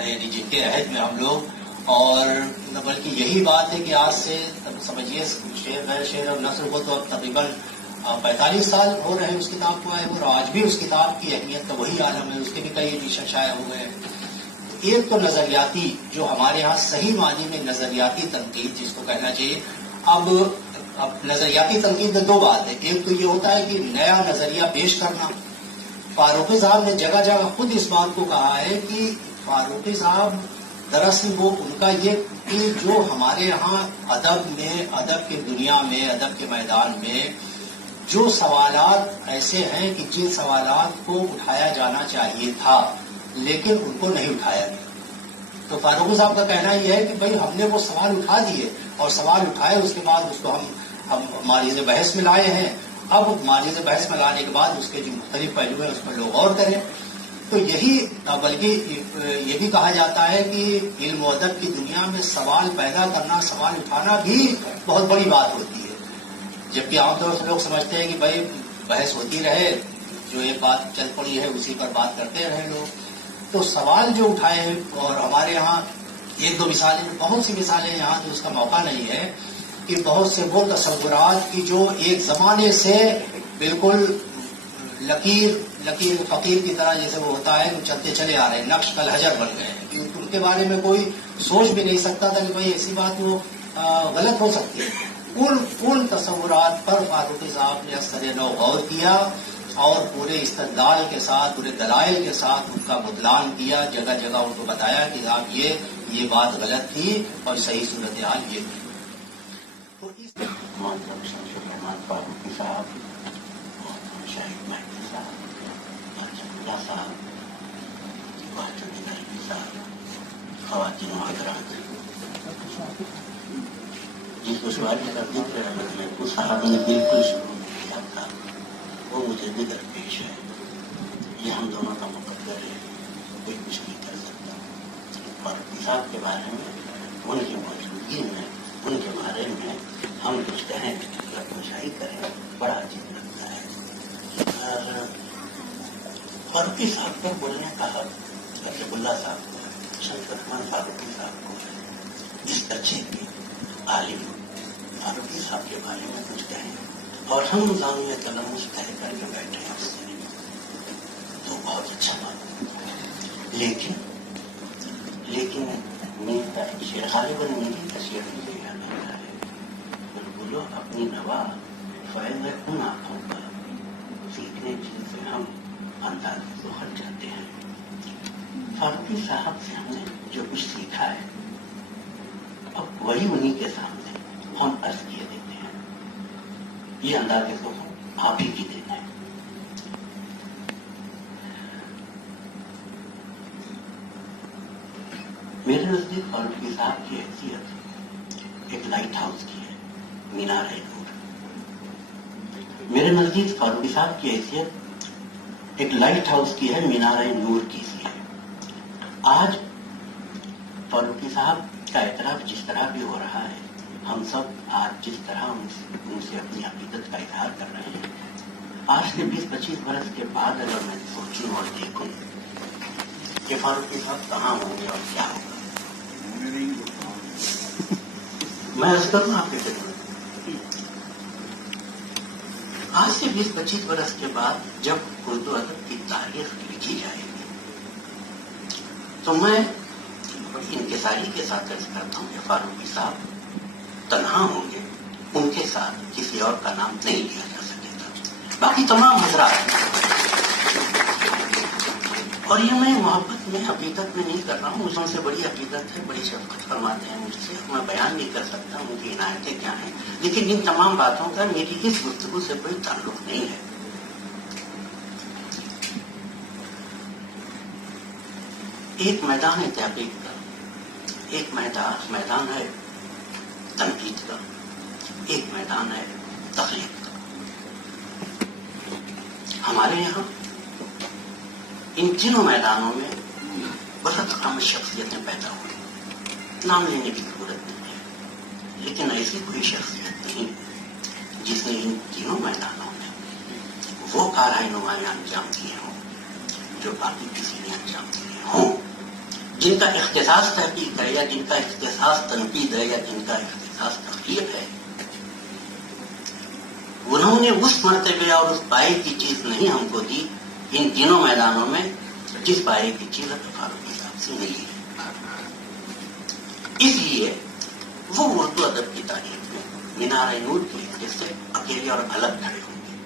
یعنی جن کے عہد میں ہم لوگ، اور بلکہ یہی بات ہے کہ آج سے سمجھیے شعر غیر شعر اور نثر کو تو اب تقریباً 45 سال ہو رہے ہیں اس کتاب کو آئے، اور آج بھی اس کتاب کی اہمیت کا وہی عالم ہے، اس کے بھی کئی ایڈیشن شائع ہوئے ہیں۔ ایک تو نظریاتی، جو ہمارے ہاں صحیح معنی میں نظریاتی تنقید جس کو کہنا چاہیے، اب نظریاتی تنقید میں دو بات ہے، ایک تو یہ ہوتا ہے کہ نیا نظریہ پیش کرنا۔ فاروقی صاحب نے جگہ جگہ خود اس بات کو کہا ہے کہ فاروقی صاحب دراصل وہ ان کا یہ کہ جو ہمارے ہاں ادب میں، ادب کی دنیا میں، ادب کے میدان میں جو سوالات ایسے ہیں کہ جن سوالات کو اٹھایا جانا چاہیے تھا لیکن ان کو نہیں اٹھایا گیا، تو فاروقی صاحب کا کہنا یہ ہے کہ بھائی ہم نے وہ سوال اٹھا دیے، اور سوال اٹھائے اس کے بعد اس کو ہم ماریز بحث میں لائے ہیں، اب ماریز بحث میں لانے کے بعد اس کے جو مختلف پہلو ہیں اس پر لوگ غور کریں۔ تو یہی، بلکہ یہ بھی کہا جاتا ہے کہ علم و ادب کی دنیا میں سوال پیدا کرنا، سوال اٹھانا بھی بہت بڑی بات ہوتی ہے، جبکہ عام طور سے لوگ سمجھتے ہیں کہ بھائی بحث ہوتی رہے، جو ایک بات چل پڑی ہے اسی پر بات کرتے رہے لوگ۔ تو سوال جو اٹھائے ہیں، اور ہمارے یہاں ایک دو مثالیں، بہت سی مثالیں یہاں تو اس کا موقع نہیں ہے کہ بہت سے وہ تصورات کی جو ایک زمانے سے بالکل لکیر فقیر کی طرح جیسے وہ ہوتا ہے، وہ چلتے چلے آ رہے ہیں، نقش کل حجر بن گئے ہیں، کہ ان کے بارے میں کوئی سوچ بھی نہیں سکتا تھا کہ بھائی ایسی بات وہ غلط ہو سکتی ہے۔ ان تصورات پر فاروقی صاحب نے اثر نو غور کیا اور پورے استدلال کے ساتھ، پورے دلائل کے ساتھ ان کا بتلان کیا، جگہ جگہ ان کو بتایا کہ آپ یہ بات غلط تھی اور صحیح صورتحال یہ تھی۔ تو اس فاروقی صاحب اور شاہد مہدی صاحب اور جمیلہ صاحب اور جمیل عربی صاحب، خواتین و حضرات، جس دشواری کا ذکر محفوظ صاحب نے بالکل شروع میں کیا تھا وہ مجھے بھی درپیش ہے. یہ ہم دونوں کا مقدر ہے، کوئی کچھ نہیں کر سکتا. فاروقی صاحب کے بارے میں، ان کی موجودگی میں، ان کے بارے میں ہم کچھ کہیں، شاہی کریں، بڑا عجیب لگتا ہے. اور فاروقی صاحب کو بولنے کا حق رفیق اللہ صاحب کو، شمس رحمان فاروقی صاحب کو، جس بچے کے عالم فاروقی صاحب کے بارے میں کچھ کہیں اور ہم زاویہ قلم مستحق کر کے بیٹھے ہیں اس سے، تو بہت اچھا بات. لیکن میرا شیر غالباً میری تصویر یہ یاد آتا ہے، بلبلو اپنی نوا فیض ان آنکھوں کا سیکھنے جن سے ہم اندازے کو ہٹ جاتے ہیں. فاروقی صاحب سے ہم نے جو کچھ سیکھا ہے اب وہی انہیں کے سامنے ہم عرض کیے دیتے ہیں. یہ اندازے کو آپ ہی کی دینا ہے. میرے نزدیک فاروقی صاحب کی حیثیت ایک لائٹ ہاؤس کی ہے، مینار نور. میرے نزدیک فاروقی صاحب کی حیثیت ایک لائٹ ہاؤس کی ہے، مینار نور کی سی ہے. آج فاروقی صاحب کا اعتراف جس طرح بھی ہو رہا ہے، ہم سب آج جس طرح ان سے اپنی عقیدت کا اظہار کر رہے ہیں، آج سے 20-25 برس کے بعد اگر میں سوچوں اور دیکھوں کہ فاروقی صاحب کہاں ہوں گے اور کیا ہوگا، میں عرض کروں آپ کے خدمت، آج سے 20-25 برس کے بعد جب اردو ادب کی تاریخ لکھی جائے گی تو میں انکساری کے ساتھ عرض کرتا ہوں کہ فاروقی صاحب تنہا ہوں گے، ان کے ساتھ کسی اور کا نام نہیں لیا جا سکے گا. باقی تمام حضرات، اور یہ میں محبت میں عقیدت میں نہیں کر رہا ہوں، مجھ سے بڑی عقیدت ہے، بڑی شفقت فرماتے ہیں مجھ سے، میں بیان نہیں کر سکتا ان کی عنایتیں کیا ہیں، لیکن ان تمام باتوں کا میری اس گفتگو سے کوئی تعلق نہیں ہے. ایک میدان ہے تحقیق کا، ایک میدان ہے تنقید کا، ایک میدان ہے تخلیق کا. ہمارے یہاں ان تینوں میدانوں میں بہت اہم شخصیتیں پیدا ہوئی، نام لینے کی ضرورت نہیں ہے، لیکن ایسی کوئی شخصیت نہیں جس نے ان تینوں میدانوں میں وہ کارۂ نمایاں انجام دیے ہوں جو باقی کسی نے انجام دیے ہوں، جن کا اختصاص تحقیق ہے یا جن کا اختصاص تنقید ہے یا جن کا اختصاص تخلیق ہے. انہوں نے اس مرتبے اور اس پائے کی چیز نہیں ہم کو دی ان تینوں میدانوں میں جس پائے کی چیز فاروقی صاحب سے ملی ہے. اس لیے وہ اردو ادب کی تاریخ میں مینار نور کے حصے سے اکیلے اور الگ کھڑے ہوں گے.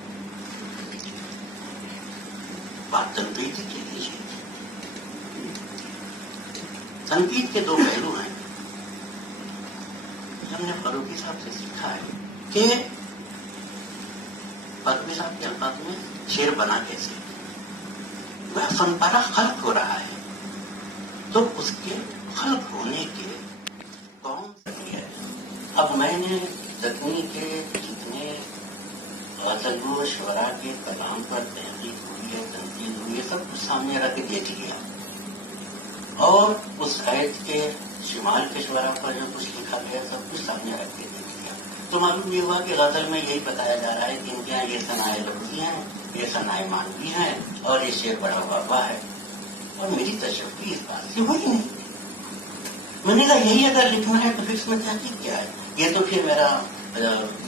بات تنقید کے لیے، تنقید کے دو پہلو ہیں. ہم نے فاروقی صاحب سے سیکھا ہے کہ فاروقی صاحب کے الفاظ میں شعر بنا کیسے، وہ فن پارہ خلق ہو رہا ہے تو اس کے خلق ہونے کے کون سی ہے. اب میں نے زخمی کے جتنے غزل و شعراء کے کلام پر تحقیق ہوئی ہے، تنقید ہوئی ہے، سب کچھ سامنے رکھ دیکھ لیا، اور اس قید کے شمال کے شعراء پر جو کچھ لکھا گیا سب کچھ سامنے رکھ کے دیکھ لیا، تو معلوم یہ ہوا کہ غزل میں یہی بتایا جا رہا ہے کہ ان کے یہاں یہ صنائع لفظی ہیں، یہ صنائع معنوی ہیں، اور یہ شعر بڑا ہوا ہے. اور میری تشفی اس بات سے ہوئی نہیں. میں نے کہا یہی اگر لکھنا ہے تو پھر اس میں تحقیق کیا ہے؟ یہ تو پھر میرا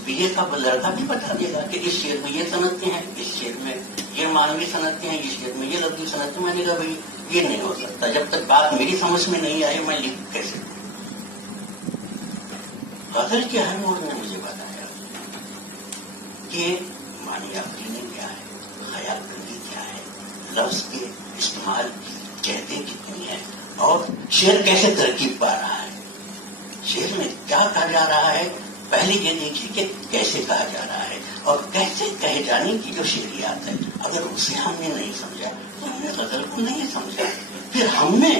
BA کا لڑکا بھی بتا دے گا کہ اس شعر میں یہ صنعتیں ہیں، اس شعر میں یہ معنوی صنعتیں ہیں، اس شعر میں یہ لفظی صنعتیں. میں نے کہا بھائی یہ نہیں ہو سکتا، جب تک بات میری سمجھ میں نہیں آئی میں لکھ کیسے دوں. غزل کے ہر موڑ نے مجھے بتایا کہ معنی آفرینی کیا ہے، خیال بندی کیا ہے، لفظ کے استعمال کی جہتیں کتنی ہیں، اور شعر کیسے ترکیب پا رہا ہے. شعر میں کیا کہا جا رہا ہے، پہلے یہ دیکھیے کہ کیسے کہا جا رہا ہے. اور کیسے کہے جانے کی جو شعریات ہے، اگر اسے ہم نے نہیں سمجھا تو ہم نے غزل کو نہیں سمجھا. پھر ہم نے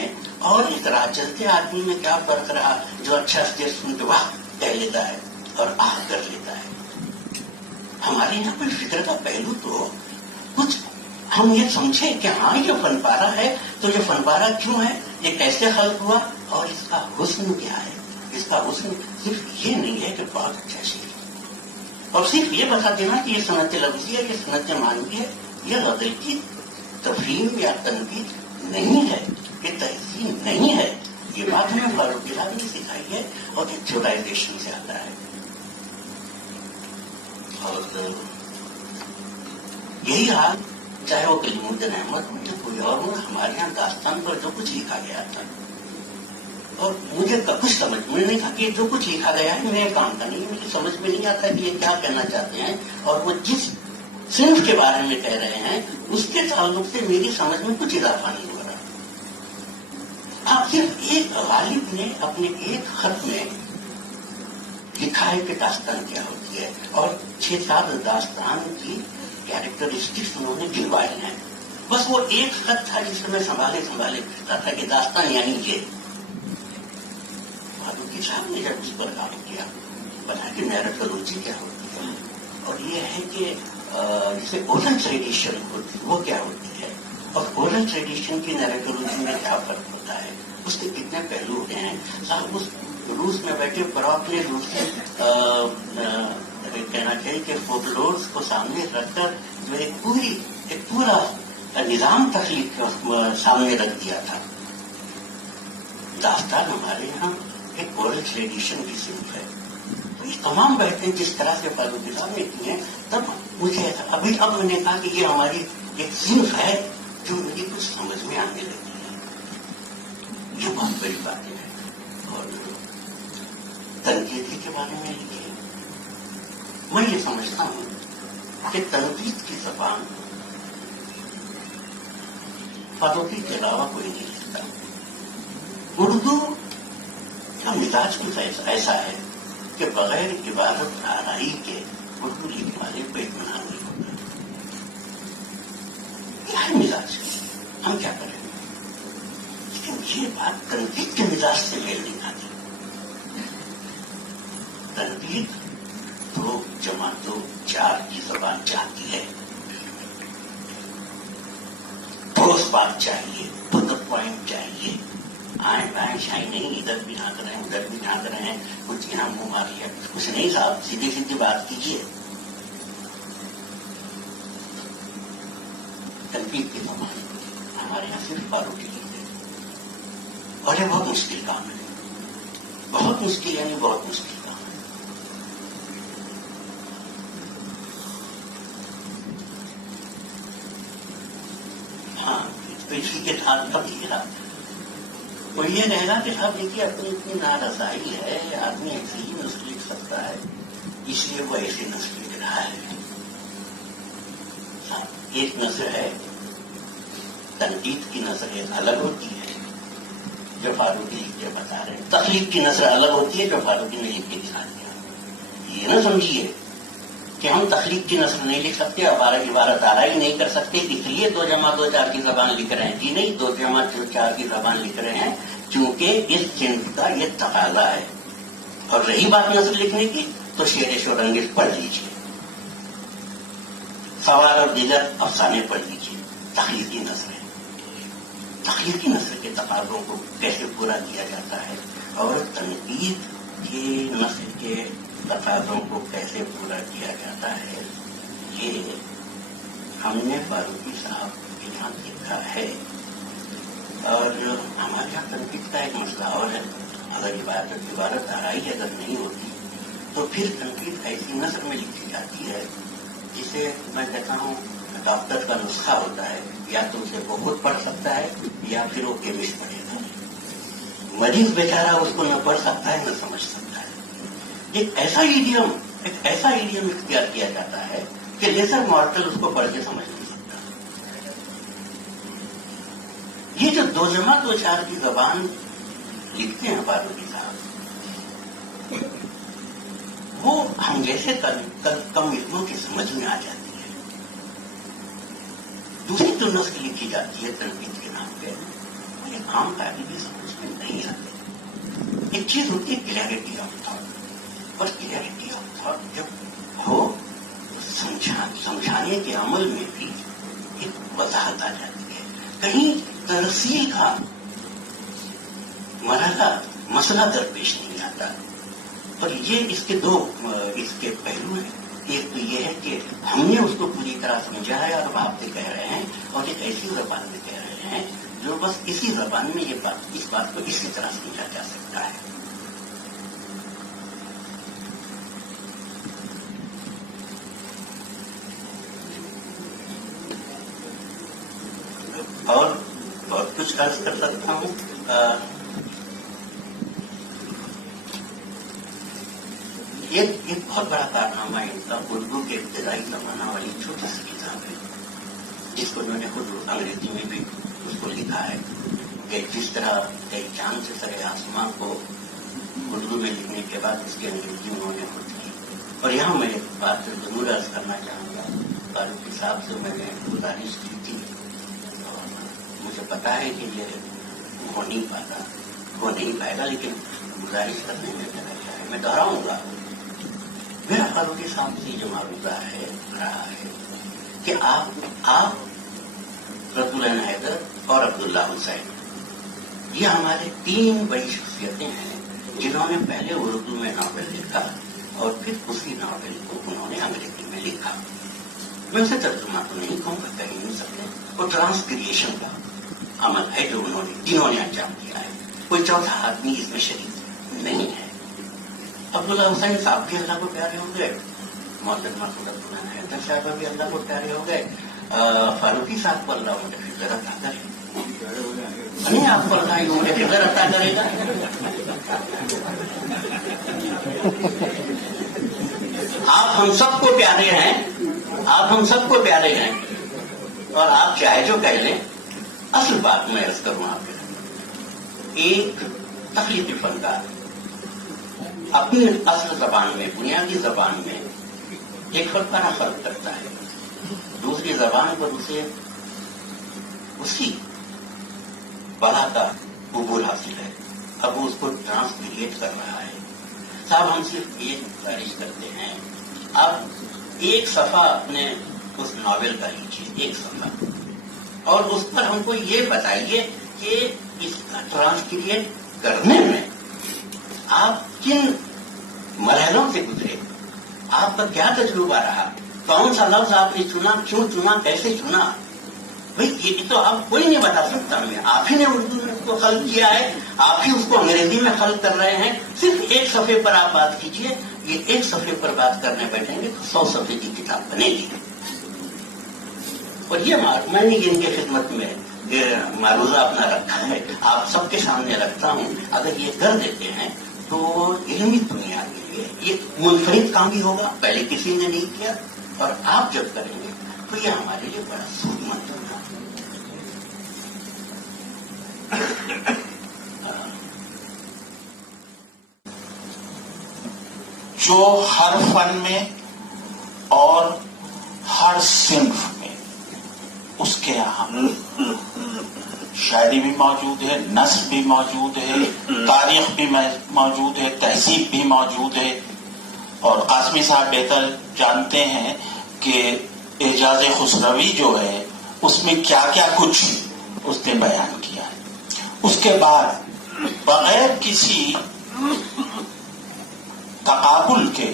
اور ایک راہ چلتے آدمی میں کیا فرق رہا جو اچھا اسٹیج سن کے واہ کہہ لیتا ہے اور آہ کر لیتا ہے. ہمارے یہاں کوئی فکر کا پہلو تو کچھ ہم یہ سمجھے کہ ہاں یہ فن پارہ ہے تو یہ فن پارہ کیوں ہے، یہ کیسے خلق ہوا اور اس کا حسن کیا ہے. اس کا حسن صرف یہ نہیں ہے کہ بہت اچھا شعر اور صرف یہ بتا دینا کہ یہ صنعت لفظی ہے، یہ صنعت معنوی ہے. یہ غزل کی تفہیم یا تنقید نہیں ہے، یہ تحسین نہیں ہے. یہ بات ہمیں فاروق صاحب نے سکھائی ہے اور یہ تھیورائزیشن سے آتا ہے. اور یہی حال چاہے وہ کلیم الدین احمد ہو یا کوئی اور ہو، ہمارے یہاں داستان پر جو کچھ لکھا گیا تھا اور مجھے کچھ سمجھ میں نہیں تھا کہ جو کچھ لکھا گیا ہے میرے کام کا نہیں، مجھے سمجھ میں نہیں آتا کہ یہ کیا کہنا چاہتے ہیں اور وہ جس صنف کے بارے میں کہہ رہے ہیں اس کے تعلق سے میری سمجھ میں کچھ اضافہ نہیں ہو رہا. اب صرف ایک غالب نے اپنے ایک خط میں لکھا ہے کہ داستان کیا ہوتی ہے اور 6-7 داستان کی کیریکٹرسٹکس انہوں نے گنوائی ہیں. بس وہ ایک خط تھا جس میں سنبھالے پھرتا تھا کہ داستان یعنی یہ. فاروقی صاحب نے جب اس پر کام کیا بتا کہ نیریٹولوجی کیا ہوتی ہے اور یہ ہے کہ جسے اورل ٹریڈیشن ہوتی ہے وہ کیا ہوتی ہے اور اورل ٹریڈیشن کی نیریٹولوجی میں کیا فرق ہوتا ہے، اس کے کتنے پہلو ہوتے ہیں. صاحب اس روس میں بیٹھے پراپرلی روسی کہنا چاہیے کہ فولکلورز کو سامنے رکھ کر جو ایک پورا نظام تخلیق سامنے رکھ دیا تھا. داستان ہمارے یہاں ایک اورل ٹریڈیشن کی صنف ہے. تو یہ تمام بحثیں جس طرح سے فاروقی صاحب نے کی ہیں تب مجھے اب میں نے کہا کہ یہ ہماری ایک صنف ہے جو مجھے کچھ سمجھ میں آنے لگی ہے. یہ بہت بڑی باتیں ہیں. اور تنقید کے بارے میں لکھے میں یہ سمجھتا ہوں کہ تنقید کی زبان فاروقی کے علاوہ کوئی نہیں لکھتا. اردو کا مزاج کچھ ایسا ہے کہ بغیر عبادت آرائی کے اردو لکھنے والے کو اطمینان نہیں ہوتا. کیا ہے مزاج؟ ہم کیا کریں؟ لیکن یہ بات تنقید کے مزاج سے میل نہیں کھاتی. تنقید 2 + 2 = 4 کی زبان چاہتی ہے. ٹھوس بات چاہیے، ٹو دا پوائنٹ چاہیے. آئیں بائیں شائیں نہیں، ادھر بھی نہ کریں ادھر بھی نہ کریں، کچھ یہاں منہ مار لیا کچھ نہیں. صاحب سیدھی بات کیجیے. تنقید کی زبان ہمارے یہاں صرف فاروقی کی ہے اور یہ بہت مشکل کام ہے. بہت مشکل یعنی بہت مشکل کام ہے. ہاں اسی کے ساتھ اب یہ تو یہ کہنا کہ صاحب دیکھیے اپنی اتنی نارسائی ہے، آدمی ایسی ہی نسل لکھ سکتا ہے اس لیے وہ ایسی نسل لکھ رہا ہے. ایک نثر ہے تنقید کی نثر ایک الگ ہوتی ہے جو فاروقی لکھ کے بتا رہے ہیں. تخلیق کی نثر الگ ہوتی ہے جو فاروقی نے لکھ کے دکھا دیا. یہ نہ سمجھیے کہ ہم تخلیق کی نثر نہیں لکھ سکتے، عبارت آرائی نہیں کر سکتے اس لیے 2 + 2 = 4 کی زبان لکھ رہے ہیں. جی نہیں، 2 + 4 کی زبان لکھ رہے ہیں کیونکہ اس صنف کا یہ تقاضا ہے. اور رہی بات نثر لکھنے کی تو شعر شورانگیز پڑھ لیجیے، سوال اور دیگر افسانے پڑھ لیجیے. تخلیقی نثر ہے. تخلیقی نثر کے تقاضوں کو کیسے پورا کیا جاتا ہے اور تنقید کے نثر کے تقاضوں کو کیسے پورا کیا جاتا ہے، یہ ہم نے فاروقی صاحب کے یہاں دیکھا ہے. اور ہمارے یہاں تنقید کا ایک مسئلہ اور ہے. اگر عبارت آرائی اگر نہیں ہوتی تو پھر تنقید ایسی نثر میں لکھی جاتی ہے جسے میں کہتا ہوں ڈاکٹر کا نسخہ ہوتا ہے، یا تو اسے وہ خود پڑھ سکتا ہے یا پھر وہ کیمسٹ پڑھے گا. مریض بیچارہ اس کو نہ پڑھ سکتا ہے نہ سمجھ سکتا ہے. ایک ایسا ایڈیم اختیار کیا جاتا ہے کہ لیسر مارٹل اس کو پڑھ کے سمجھ نہیں سکتا. یہ جو 2 + 2 = 4 کی زبان لکھتے ہیں فاروقی صاحب، وہ ہم جیسے کم علموں کی سمجھ میں آ جاتی ہے. دوسری جو نسل لکھی جاتی ہے تنقید کے نام پہ، وہ ایک عام قاعدے کی سمجھ میں نہیں آتی. ایک چیز ہوتی ہے کلیئرٹی آف تھاٹ، اور کلیئرٹی آف تھاٹ جب ہو سمجھانے کے عمل میں بھی ایک وضاحت آ جاتی ہے. کہیں ترسیل کا مسئلہ درپیش نہیں آتا. اور یہ اس کے پہلو ہیں. ایک تو یہ ہے کہ ہم نے اس کو پوری طرح سمجھا ہے اور آپ سے کہہ رہے ہیں، اور ایک ایسی زبان میں کہہ رہے ہیں جو بس اسی زبان میں اس بات کو اسی طرح سمجھا جا سکتا ہے. اور کچھ عرض کر سکتا ہوں. ایک بہت بڑا کارنامہ ہے ان کا اردو کے ابتدائی زمانہ والی چھوٹی سی کتاب ہے، جس کو انہوں نے خود انگریزی میں بھی اس کو لکھا ہے کہ جس طرح ایک چاند سے سرے آسمان کو اردو میں لکھنے کے بعد اس کی انگریزی انہوں نے خود کی. اور یہاں میں ایک بات ضرور عرض کرنا چاہوں گا. فاروقی صاحب سے میں نے گزارش کی تھی، اور مجھے پتا ہے کہ یہ ہو نہیں پائے گا، لیکن گزارش کرنے میں میں دہراؤں گا. میرا فاروقی صاحب سے جو معروضہ ہے رہا ہے کہ آپ رسول حیدر اور عبداللہ حسین، یہ ہمارے 3 بڑی شخصیتیں ہیں جنہوں نے پہلے اردو میں ناول لکھا اور پھر اسی ناول کو انہوں نے انگریزی میں لکھا. میں اسے ترجمہ تو نہیں کہوں گا، کہہ نہیں سکتے. وہ ٹرانسکریشن کا عمل ہے جو جنہوں نے انجام دیا ہے. کوئی چوتھا آدمی اس میں شریک نہیں ہے. عبداللہ حسین صاحب بھی اللہ کو پیارے ہو گئے، محترمہ عبداللہ حیدر صاحب بھی اللہ کو پیارے ہو گئے. فاروقی صاحب کو اللہ مجھے فکر عطا کرے، نہیں آپ کو اللہ مجھے فکر عطا کرے گا. آپ ہم سب کو پیارے ہیں، آپ ہم سب کو پیارے ہیں. اور آپ چاہے جو کہہ لیں، اصل بات میں عرض کروں آپ کے، ایک تخلیقی فنکار اپنی اصل زبان میں، بنیادی زبان میں ایک فنکارہ خلق کرتا ہے، دوسری زبان پر اسے اسی بڑا کا قبول حاصل ہے. اب وہ اس کو ٹرانسلیٹ کر رہا ہے. صاحب ہم صرف ایک گزارش کرتے ہیں، آپ ایک صفحہ اپنے اس ناول کا لیجیے، ایک صفحہ، اور اس پر ہم کو یہ بتائیے کہ اس کا ٹرانسلیٹ کرنے میں آپ کن مرحلوں سے گزرے، آپ کا کیا تجربہ رہا، کون سا لفظ آپ نے چنا، کیوں چنا، کیسے چنا. بھائی یہ تو آپ کوئی نہیں بتا سکتا. میں آپ ہی نے اردو میں اس کو خلق کیا ہے، آپ ہی اس کو انگریزی میں خلق کر رہے ہیں. صرف ایک صفحے پر آپ بات کیجیے. یہ ایک صفحے پر بات کرنے بیٹھیں گے تو 100 صفحے کی کتاب بنے گی. اور یہ میں نے ان کی خدمت میں معروضہ اپنا رکھا ہے، آپ سب کے سامنے رکھتا ہوں. اگر یہ کر دیتے ہیں تو علمی دنیا کے لیے یہ منفرد کام بھی ہوگا، پہلے کسی نے نہیں کیا. اور آپ جب کریں گے تو یہ ہمارے لیے بڑا سود مند ہوگا. جو ہر فن میں اور ہر صنف میں اس کے یہاں شاعری بھی موجود ہے، نثر بھی موجود ہے، تاریخ بھی موجود ہے، تہذیب بھی موجود ہے. اور قاسمی صاحب بہتر جانتے ہیں کہ اعجاز خسروی جو ہے اس میں کیا کیا کچھ اس نے بیان کیا ہے. اس کے بعد بغیر کسی تقابل کے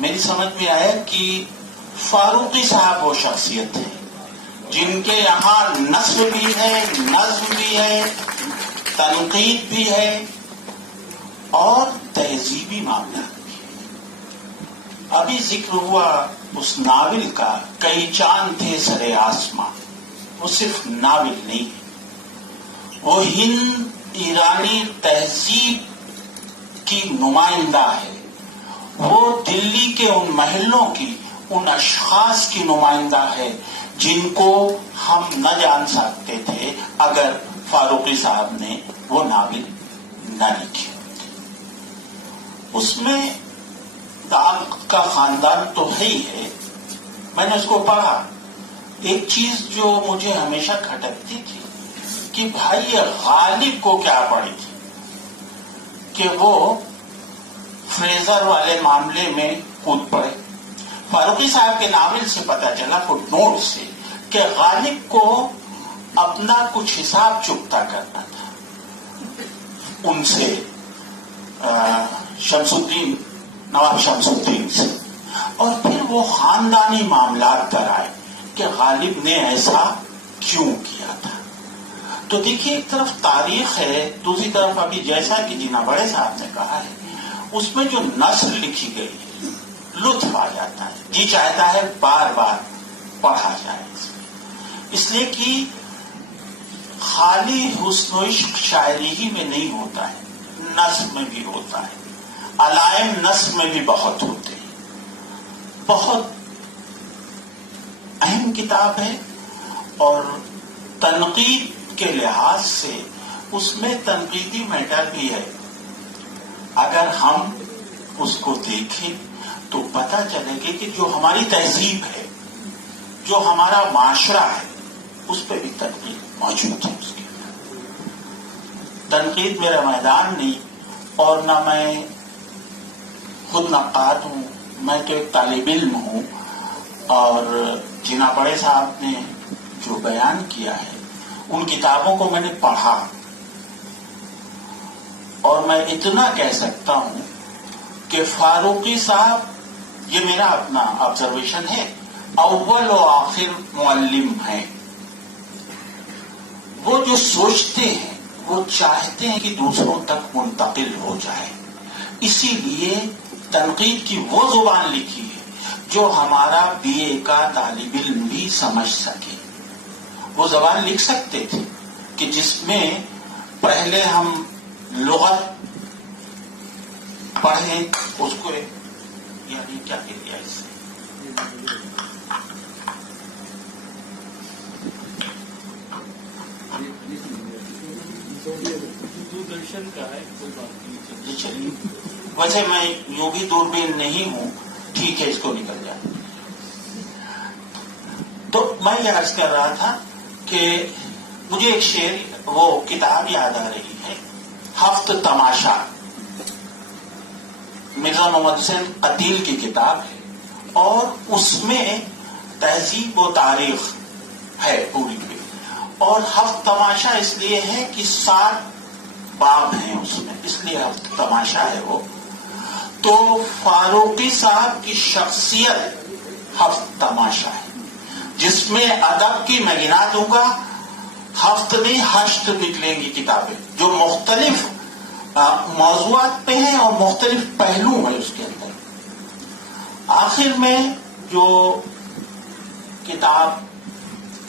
میری سمجھ میں آیا کہ فاروقی صاحب وہ شخصیت ہے جن کے یہاں نثر بھی ہے، نظم بھی ہے، تنقید بھی ہے اور تہذیبی معاملات بھی. ابھی ذکر ہوا اس ناول کا، کئی چاند تھے سرے آسمان. وہ صرف ناول نہیں ہے، وہ ہند ایرانی تہذیب کی نمائندہ ہے. وہ دلی کے ان محلوں کی، ان اشخاص کی نمائندہ ہے جن کو ہم نہ جان سکتے تھے اگر فاروقی صاحب نے وہ ناول نہ لکھی. اس میں داغ کا خاندان تو ہے ہی ہے. میں نے اس کو پڑھا. ایک چیز جو مجھے ہمیشہ کھٹکتی تھی کہ بھائی یہ غالب کو کیا پڑی تھی کہ وہ فریزر والے معاملے میں کود پڑے. فاروقی صاحب کے ناول سے پتا چلا فٹ نوٹ سے کہ غالب کو اپنا کچھ حساب چکتا کرنا تھا ان سے، شمس الدین، نواب شمس الدین سے، اور پھر وہ خاندانی معاملات پر آئے کہ غالب نے ایسا کیوں کیا تھا. تو دیکھیے ایک طرف تاریخ ہے، دوسری طرف ابھی جیسا کہ جینا بڑے صاحب نے کہا ہے اس میں جو نثر لکھی گئی ہے لطف آ جاتا ہے، جی چاہتا ہے بار بار پڑھا جائے اس لیے کہ خالی حسن و عشق شاعری ہی میں نہیں ہوتا ہے، نثر میں بھی ہوتا ہے، علائم نثر میں بھی بہت ہوتے ہیں. بہت اہم کتاب ہے اور تنقید کے لحاظ سے اس میں تنقیدی میٹر بھی ہے. اگر ہم اس کو دیکھیں تو پتہ چلے گا کہ جو ہماری تہذیب ہے، جو ہمارا معاشرہ ہے، اس پہ بھی تنقید موجود ہے. اس کے تنقید میرا میدان نہیں، اور نہ میں خود نقاد ہوں، میں تو ایک طالب علم ہوں. اور جینا بڑے صاحب نے جو بیان کیا ہے ان کتابوں کو میں نے پڑھا، اور میں اتنا کہہ سکتا ہوں کہ فاروقی صاحب، یہ میرا اپنا آبزرویشن ہے، اول و آخر معلم ہیں. وہ جو سوچتے ہیں وہ چاہتے ہیں کہ دوسروں تک منتقل ہو جائے. اسی لیے تنقید کی وہ زبان لکھی ہے جو ہمارا بی اے کا طالب علم بھی سمجھ سکے. وہ زبان لکھ سکتے تھے کہ جس میں پہلے ہم لغت پڑھیں، اس کو یعنی کیا کہہ دیا اس سے، دوردرشن کا ہے، کوئی بات نہیں. چلیے ویسے میں یوں بھی دوربین نہیں ہوں، ٹھیک ہے اس کو نکل جائے. تو میں یہ عرض کر رہا تھا کہ مجھے ایک شعر، وہ کتاب یاد آ رہی ہے، ہفت تماشا، مرزا محمد حسین قتیل کی کتاب ہے، اور اس میں تہذیب و تاریخ ہے پوری کی. اور ہفت تماشا اس لیے ہے کہ 7 باب ہیں اس میں، اس لیے ہفت تماشا ہے وہ. تو فاروقی صاحب کی شخصیت ہفت تماشا ہے، جس میں ادب کی میں گنا دوں گا، ہفت نہیں 8 نکلیں گی کتابیں جو مختلف موضوعات پہ ہیں اور مختلف پہلو ہیں اس کے اندر. آخر میں جو کتاب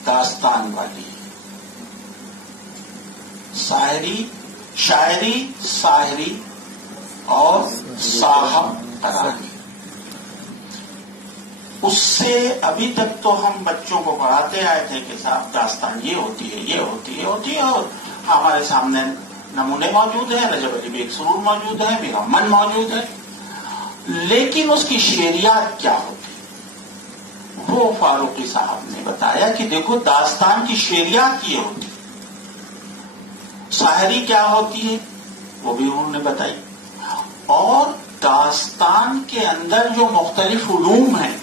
داستان والی ہے، شاعری ساحری اور صاحب قرانی، اس سے ابھی تک تو ہم بچوں کو پڑھاتے آئے تھے کہ صاحب داستان یہ ہوتی ہے، یہ ہوتی ہے، ہوتی ہے، اور ہمارے سامنے نمونے موجود ہیں، رجب علی بیگ سرور موجود ہے، بیگم من موجود ہے. لیکن اس کی شعریات کیا ہوتی ہے وہ فاروقی صاحب نے بتایا کہ دیکھو داستان کی شعریات یہ ہوتی ہے. شاعری کیا ہوتی ہے وہ بھی انہوں نے بتائی، اور داستان کے اندر جو مختلف علوم ہیں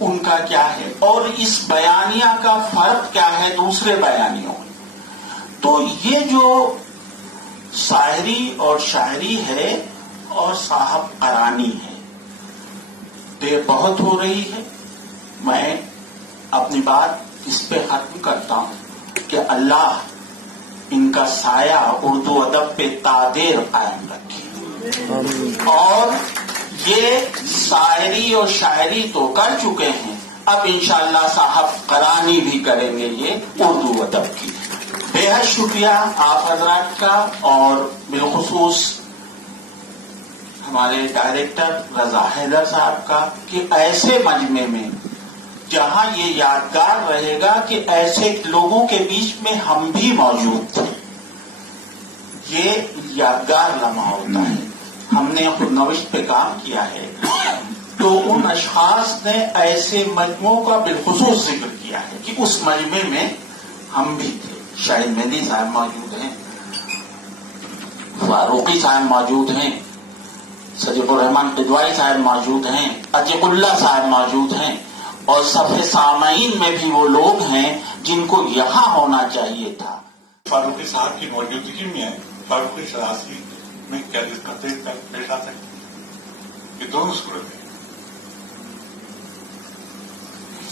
ان کا کیا ہے، اور اس بیانیہ کا فرق کیا ہے دوسرے بیانیوں میں. تو یہ جو شاعری اور شاعری ہے اور صاحب قرانی ہے، دیر بہت ہو رہی ہے. میں اپنی بات اس پہ ختم کرتا ہوں کہ اللہ ان کا سایہ اردو ادب پہ تادیر قائم رکھے، اور یہ شاعری اور شاعری تو کر چکے ہیں، اب انشاءاللہ صاحب قرانی بھی کریں گے یہ اردو ادب کی. بے حد شکریہ آپ حضرات کا، اور بالخصوص ہمارے ڈائریکٹر رضا حیدر صاحب کا کہ ایسے مجمع میں جہاں یہ یادگار رہے گا کہ ایسے لوگوں کے بیچ میں ہم بھی موجود تھے، یہ یادگار لمحہ ہوتا ہے. ہم نے خود نوشت پہ کام کیا ہے تو ان اشخاص نے ایسے مجموعوں کا بالخصوص ذکر کیا ہے کہ اس مجمع میں ہم بھی تھے. شاہد مہندی صاحب موجود ہیں, فاروقی صاحب موجود ہیں, سجیب الرحمان قدوائی صاحب موجود ہیں, عتیق اللہ صاحب موجود ہیں, اور صفحے سامعین میں بھی وہ لوگ ہیں جن کو یہاں ہونا چاہیے تھا. فاروقی صاحب کی موجودگی میں فاروقی شناسی میں کیا دقتیں پیش آ سکتی؟ یہ دونوں صورتیں.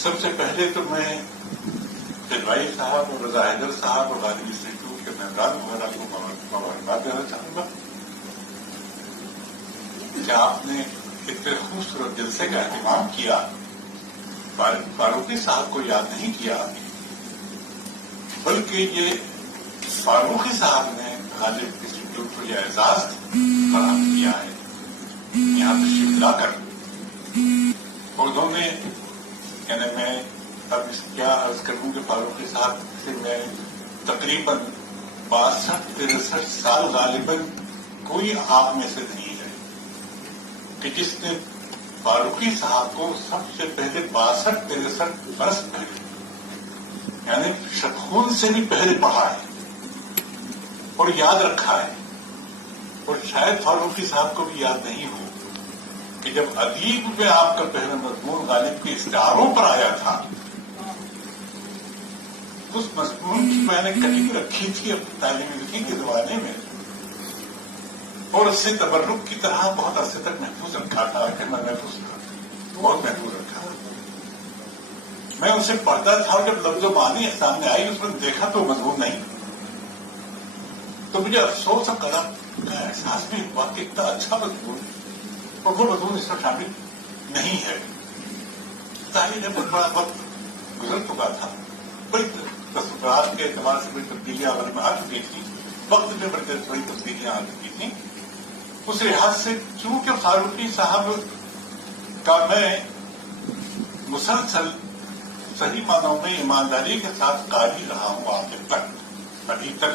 سب سے پہلے تو میں قدوائی صاحب اور رضا حیدر صاحب اور غالب انسٹیٹیوٹ کے ممبران وغیرہ کو مبارکباد دینا چاہوں گا کہ آپ نے اتنے خوبصورت جلسے کا اہتمام کیا. فاروقی صاحب کو یاد نہیں کیا بلکہ یہ فاروقی صاحب نے غالب انسٹیٹیوٹ کو یہ اعزاز فراہم کیا ہے یہاں تشریف لا کر. اور انہوں نے یعنی میں اب کیا عرض کروں کہ فاروقی صاحب سے میں تقریباً 62-63 سال غالباً کوئی آپ میں سے نہیں ہے کہ جس نے فاروقی صاحب کو سب سے پہلے 62-63 برس پہلے یعنی شتخون سے بھی پہلے پڑھا ہے اور یاد رکھا ہے. اور شاید فاروقی صاحب کو بھی یاد نہیں ہو کہ جب ادیب میں آپ کا پہلا مضمون غالب کے استعاروں پر آیا تھا اس مضمون کی میں نے کٹنگ رکھی تھی اپنی تعلیم لکھی کے زمانے میں اور اس سے تبرک کی طرح بہت عرصے تک محفوظ رکھا تھا کہ میں محفوظ تھا بہت محفوظ رکھا. میں اسے پڑھتا تھا اور جب لفظ و معنی سامنے آئی اس میں دیکھا تو مضمون نہیں تو مجھے افسوس اور قلم کا احساس بھی ہوا کہ اتنا اچھا مضمون اور وہ مضمون اس میں شامل نہیں ہے. ظاہر ہے بہت بڑا وقت گزر چکا تھا, بڑی تصورات کے اعتبار سے بڑی تبدیلیاں اگر میں آ چکی تھی, وقت میں بڑی تبدیلیاں آ چکی تھیں. اس لحاظ سے چونکہ فاروقی صاحب کا میں مسلسل صحیح معنوں میں ایمانداری کے ساتھ قاری رہا ہوں آخر تک ابھی تک,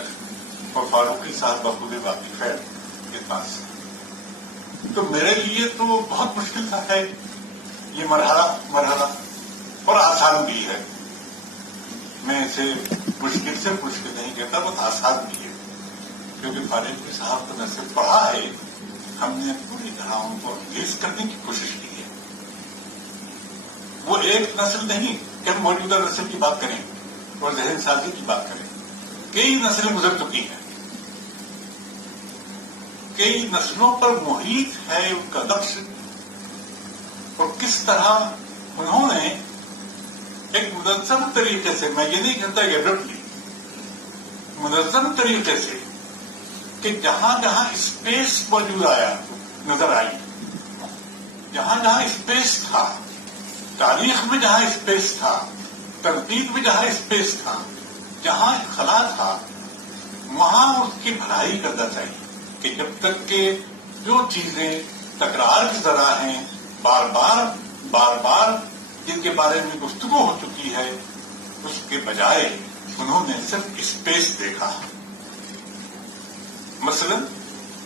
اور فاروقی صاحب بخود واقف ہے اس بات سے, تو میرے لیے تو بہت مشکل تھا ہے یہ مرحلہ اور آسان بھی ہے. میں اسے مشکل سے مشکل نہیں کہتا, بہت آسان بھی ہے کیونکہ فاروقی صاحب کو نہ صرف پڑھا ہے, ہم نے پوری طرح ان کو انگیز کرنے کی کوشش کی ہے. وہ ایک نسل نہیں کہ ہم موجودہ نسل کی بات کریں اور ذہن سازی کی بات کریں, کئی نسلیں گزر چکی ہیں, کئی نسلوں پر محیط ہے ان کا نقش, اور کس طرح انہوں نے ایک منظم طریقے سے, میں یہ نہیں کہتا کہ ایبرپٹلی, منظم طریقے سے کہ جہاں جہاں اسپیس موجود آیا نظر آئی, جہاں جہاں اسپیس تھا, تاریخ میں جہاں اسپیس تھا, تنقید میں جہاں اسپیس تھا, جہاں خلا تھا, وہاں اس کی بھلائی کرنا چاہیے کہ جب تک کہ جو چیزیں تکرار کی ذرا ہیں, بار بار جن کے بارے میں گفتگو ہو چکی ہے, اس کے بجائے انہوں نے صرف اسپیس دیکھا. مثلا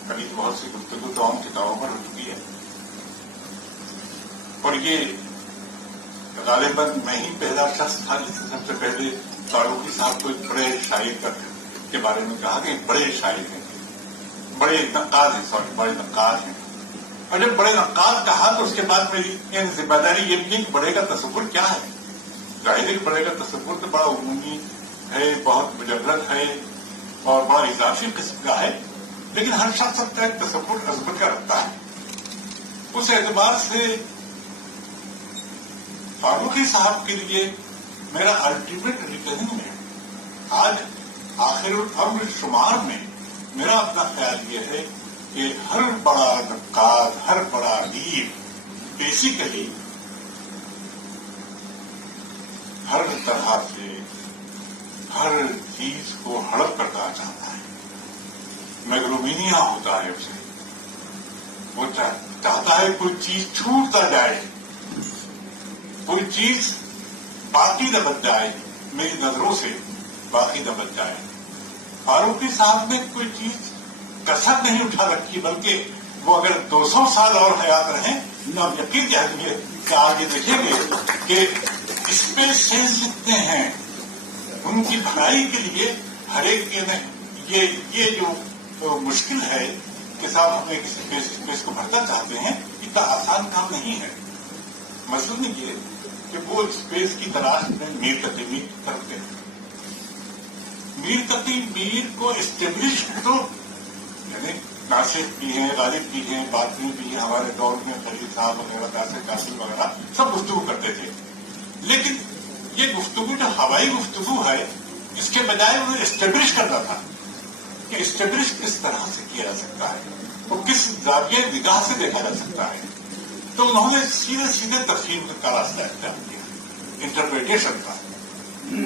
ابھی بہت سی گفتگو تو عام کتابوں پر ہو چکی ہے, اور یہ غالباً میں ہی پہلا شخص تھا جس نے سب سے پہلے فاروقی صاحب کو ایک بڑے شاعر کے بارے میں کہا کہ بڑے شاعر ہیں, بڑے نقاد ہیں, بڑے نقاد ہیں. اور جب بڑے نقاد کہا تو اس کے بعد میری ذمہ داری یہ بھی ہے کہ بڑے کا تصور کیا ہے. ظاہر ہے کہ بڑے کا تصور تو بڑا عمومی ہے, بہت مجرد ہے اور بڑا اضافی قسم کا ہے, لیکن ہر شخص اپنا ایک تصور عظمت کا رکھتا ہے. اس اعتبار سے فاروقی صاحب کے لیے میرا الٹیمیٹ ریزننگ ہے. آج آخر الامر شمار میں میرا اپنا خیال یہ ہے کہ ہر بڑا نقاد, ہر بڑا ادیب بیسیکلی ہر طرح سے ہر چیز کو ہڑپ کرنا چاہتا ہے, میگلومینیا ہوتا ہے اسے, وہ چاہتا ہے کوئی چیز چھوٹ نہ جائے, کوئی چیز باقی نہ بچ جائے, میری نظروں سے باقی نہ بچ جائے. فاروقی صاحب نے کوئی چیز کسر نہیں اٹھا رکھی, بلکہ وہ اگر 200 سال اور حیات رہیں نہ یقین کیجیے کہ آگے دیکھیں گے کہ اسپیس سینس جتنے ہیں ان کی بھلائی کے لیے ہر ایک یہ جو مشکل ہے کہ صاحب ہمیں اسپیس کو بھرنا چاہتے ہیں، اتنا آسان کام نہیں ہے. مثلاً یہ کہ وہ اسپیس کی تلاش میں میر تقی میر کرتے ہیں. میر تقی میر کو اسٹیبلش تو یعنی ناصر بھی ہیں، غالب بھی ہیں، باطنی بھی ہیں، ہمارے دور میں خلیل صاحب وغیرہ، داسر قاسم وغیرہ سب گفتگو کرتے تھے. لیکن یہ گفتگو جو ہوائی گفتگو ہے، اس کے بجائے انہیں اسٹیبلش کرنا تھا کہ اسٹیبلش کس طرح سے کیا جا سکتا ہے اور کس زاویہ نگاہ سے دیکھا جا سکتا ہے. تو انہوں نے سیدھے تفسیر کا راستہ اختیار کیا، انٹرپریٹیشن کا.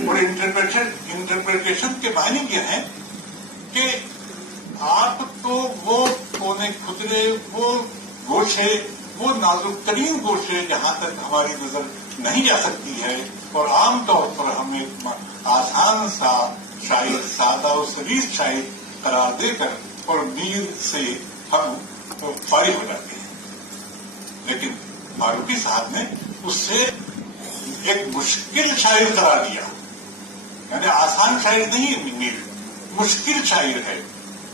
اور انٹرپریٹیشن کے معنی یہ ہیں کہ آپ تو وہ کونے خدرے، وہ گوشے، وہ نازک ترین گوشے جہاں تک ہماری نظر نہیں جا سکتی ہے، اور عام طور پر ہم ایک آسان سا شاعر، سادہ و سلیس شاعر قرار دے کر اور میر سے ہم فارغ ہو جاتے ہیں. لیکن فاروقی صاحب نے اس سے ایک مشکل شاعر قرار دیا. یعنی آسان شاعر نہیں میر، مشکل شاعر ہے.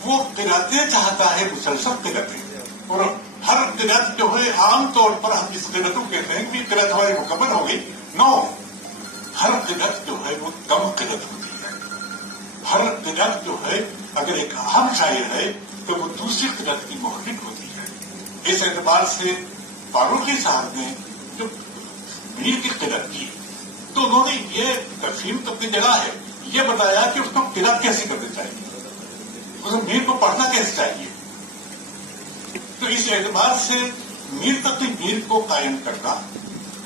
وہ قرأتیں چاہتا ہے، مسلسل قرأتیں، اور ہر قرأت جو ہے عام طور پر ہم جس قرأت کو کہتے ہیں کہ قرأت ہماری مکمل ہو گئی، نو، ہر قرأت جو ہے وہ کم قرأت ہوتی ہے. ہر قرأت جو ہے اگر ایک اہم شاعر ہے تو وہ دوسری قرأت کی محرک ہوتی ہے. اس اعتبار سے فاروقی صاحب نے جو میر کی قرأت کی تو انہوں نے یہ تقسیم تو اپنی جگہ ہے، یہ بتایا کہ اس کو قرأت کیسے کرنی چاہیے، اسے میر کو پڑھنا کیسے چاہیے. تو اس اعتبار سے میر تقی میر کو قائم کرنا،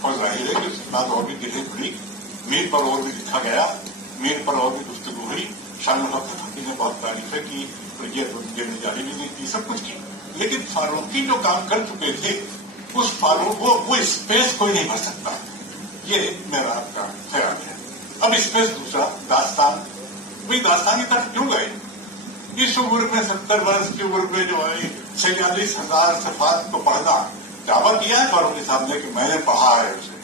اور ظاہر ہے کہ اس کے بعد اور بھی گرہیں کھلی، میر پر اور بھی لکھا گیا، میر پر اور بھی گفتگو ہوئی. شان الحق فقی نے بہت تعریفیں کی، یہ جاری بھی کی، سب کچھ کی. لیکن فاروقی جو کام کر چکے تھے اس فاروق وہ اسپیس کوئی نہیں بھر سکتا. یہ میرا آپ کا خیال ہے. اب اسپیس دوسرا داستان، وہی داستان کی طرف کیوں گئے؟ اس عمر میں 70 برس کی عمر میں جو ہے 46,000 صفحات کو پڑھنا دعویٰ کیا ہے فاروقی صاحب نے کہ میں نے پڑھا ہے اسے،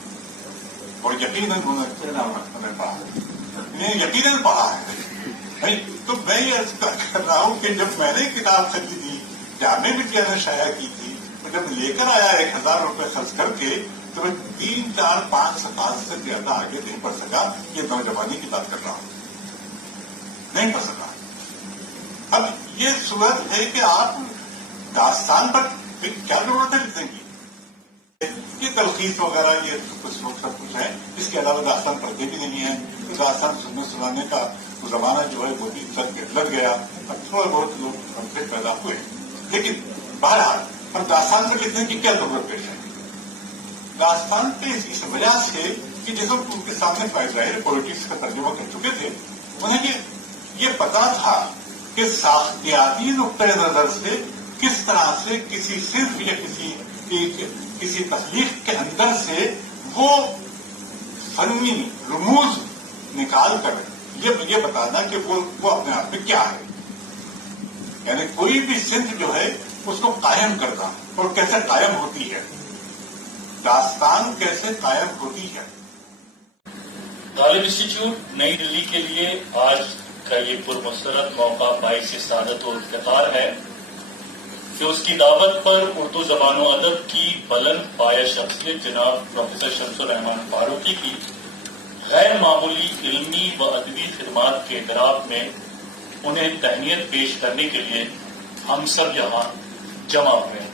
اور یقیناً انہوں نے پڑھا ہے، یقیناً پڑھا ہے. تو میں یہ عرض کر رہا ہوں کہ جب میں نے کتاب خریدی، جامع مٹیا نے شائع کی تھی، اور جب لے کر آیا 1,000 روپے خرچ کر کے، تو میں 3, 4, 5 صفحات سے زیادہ آگے نہیں پڑھ سکا. یہ نوجوانی کی بات کر رہا ہوں، نہیں پڑھ سکا. اب یہ صورت ہے کہ آپ داستان پر کیا ضرورت ہے لکھنے کی؟ یہ تلخیص وغیرہ یہ کچھ لوگ سب کچھ ہے، اس کے علاوہ داستان پڑھتے بھی نہیں ہیں. داستان سنانے کا زمانہ جو ہے وہ بھی لگ گیا. اب تھوڑے بہت لوگ ہم سے پیدا ہوئے، لیکن بہرحال اب داستان پر لکھنے کی کیا ضرورت پیش ہے؟ داستان پہ اس وجہ سے کہ جیسے ان کے سامنے ظاہر پولیٹکس کا ترجمہ کر چکے تھے، انہیں یہ پتا تھا کہ ساختیاتی نقطۂ نظر سے کس طرح سے کسی صرف یا کسی تخلیق کے اندر سے وہ فنی رموز نکال کر یہ بتانا کہ وہ اپنے آپ میں کیا ہے. یعنی کوئی بھی صنف جو ہے اس کو قائم کرنا، اور کیسے قائم ہوتی ہے، داستان کیسے قائم ہوتی ہے. غالب انسٹیٹیوٹ نئی دلی کے لیے آج کا یہ پرمسرت موقع باعث سعادت و افتخار ہے کہ اس کی دعوت پر اردو زبان و ادب کی بلند پایہ شخصیت جناب پروفیسر شمس الرحمان فاروقی کی غیر معمولی علمی و ادبی خدمات کے اعتراف میں انہیں تہنیت پیش کرنے کے لیے ہم سب یہاں جمع ہوئے ہیں.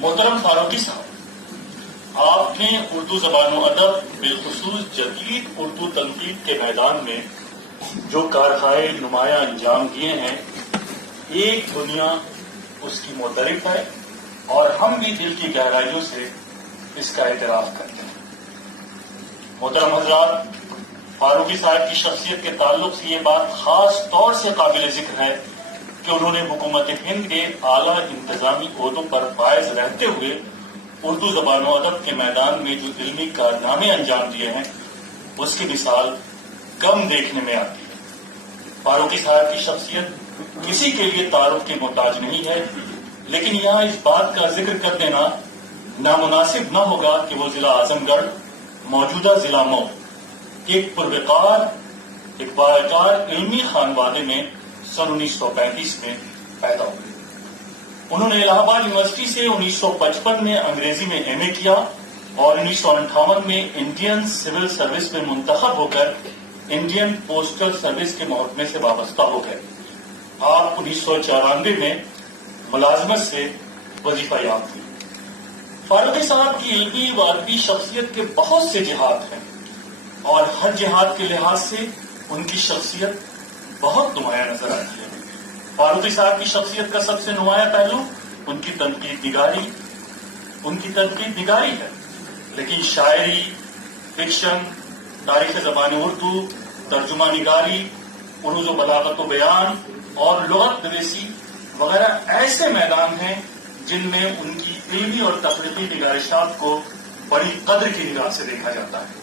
محترم فاروقی صاحب، آپ نے اردو زبان و ادب بالخصوص جدید اردو تنقید کے میدان میں جو کارخائے نمایاں انجام دیے ہیں، ایک دنیا اس کی معترف ہے، اور ہم بھی دل کی گہرائیوں سے اس کا اعتراف کرتے ہیں. محترم حضرات، فاروقی صاحب کی شخصیت کے تعلق سے یہ بات خاص طور سے قابل ذکر ہے کہ انہوں نے حکومت ہند کے اعلیٰ انتظامی عہدوں پر فائز رہتے ہوئے اردو زبان و ادب کے میدان میں جو علمی کارنامے انجام دیے ہیں اس کی مثال کم دیکھنے میں آتی ہے. فاروقی صاحب کی شخصیت کسی کے لیے تعارف کی محتاج نہیں ہے، لیکن یہاں اس بات کا ذکر کر دینا نامناسب نہ ہوگا کہ وہ ضلع اعظم گڑھ موجودہ ضلع مئو ایک پروقار ایک باوقار علمی خانوادے میں سن 1935 میں پیدا ہوئے. انہوں نے الہ آباد یونیورسٹی سے 1955 میں انگریزی میں ایم اے کیا اور 1958 میں انڈین سول سروس میں منتخب ہو کر انڈین پوسٹل سروس کے محکمے سے وابستہ ہو گئے. آپ 1994 میں ملازمت سے وظیفہ یاب ہوئے. فاروقی صاحب کی علمی و ادبی شخصیت کے بہت سے جہاد ہیں اور ہر جہاد کے لحاظ سے ان کی شخصیت بہت نمایاں نظر آتی ہے. فاروقی صاحب کی شخصیت کا سب سے نمایاں پہلو ان کی تنقید نگاری ہے. لیکن شاعری، فکشن، تاریخ زبان اردو، ترجمہ نگاری، عروض و بلاغت و بیان اور لغت نویسی وغیرہ ایسے میدان ہیں جن میں ان کی علمی اور تخلیقی نگارشات کو بڑی قدر کی نگاہ سے دیکھا جاتا ہے.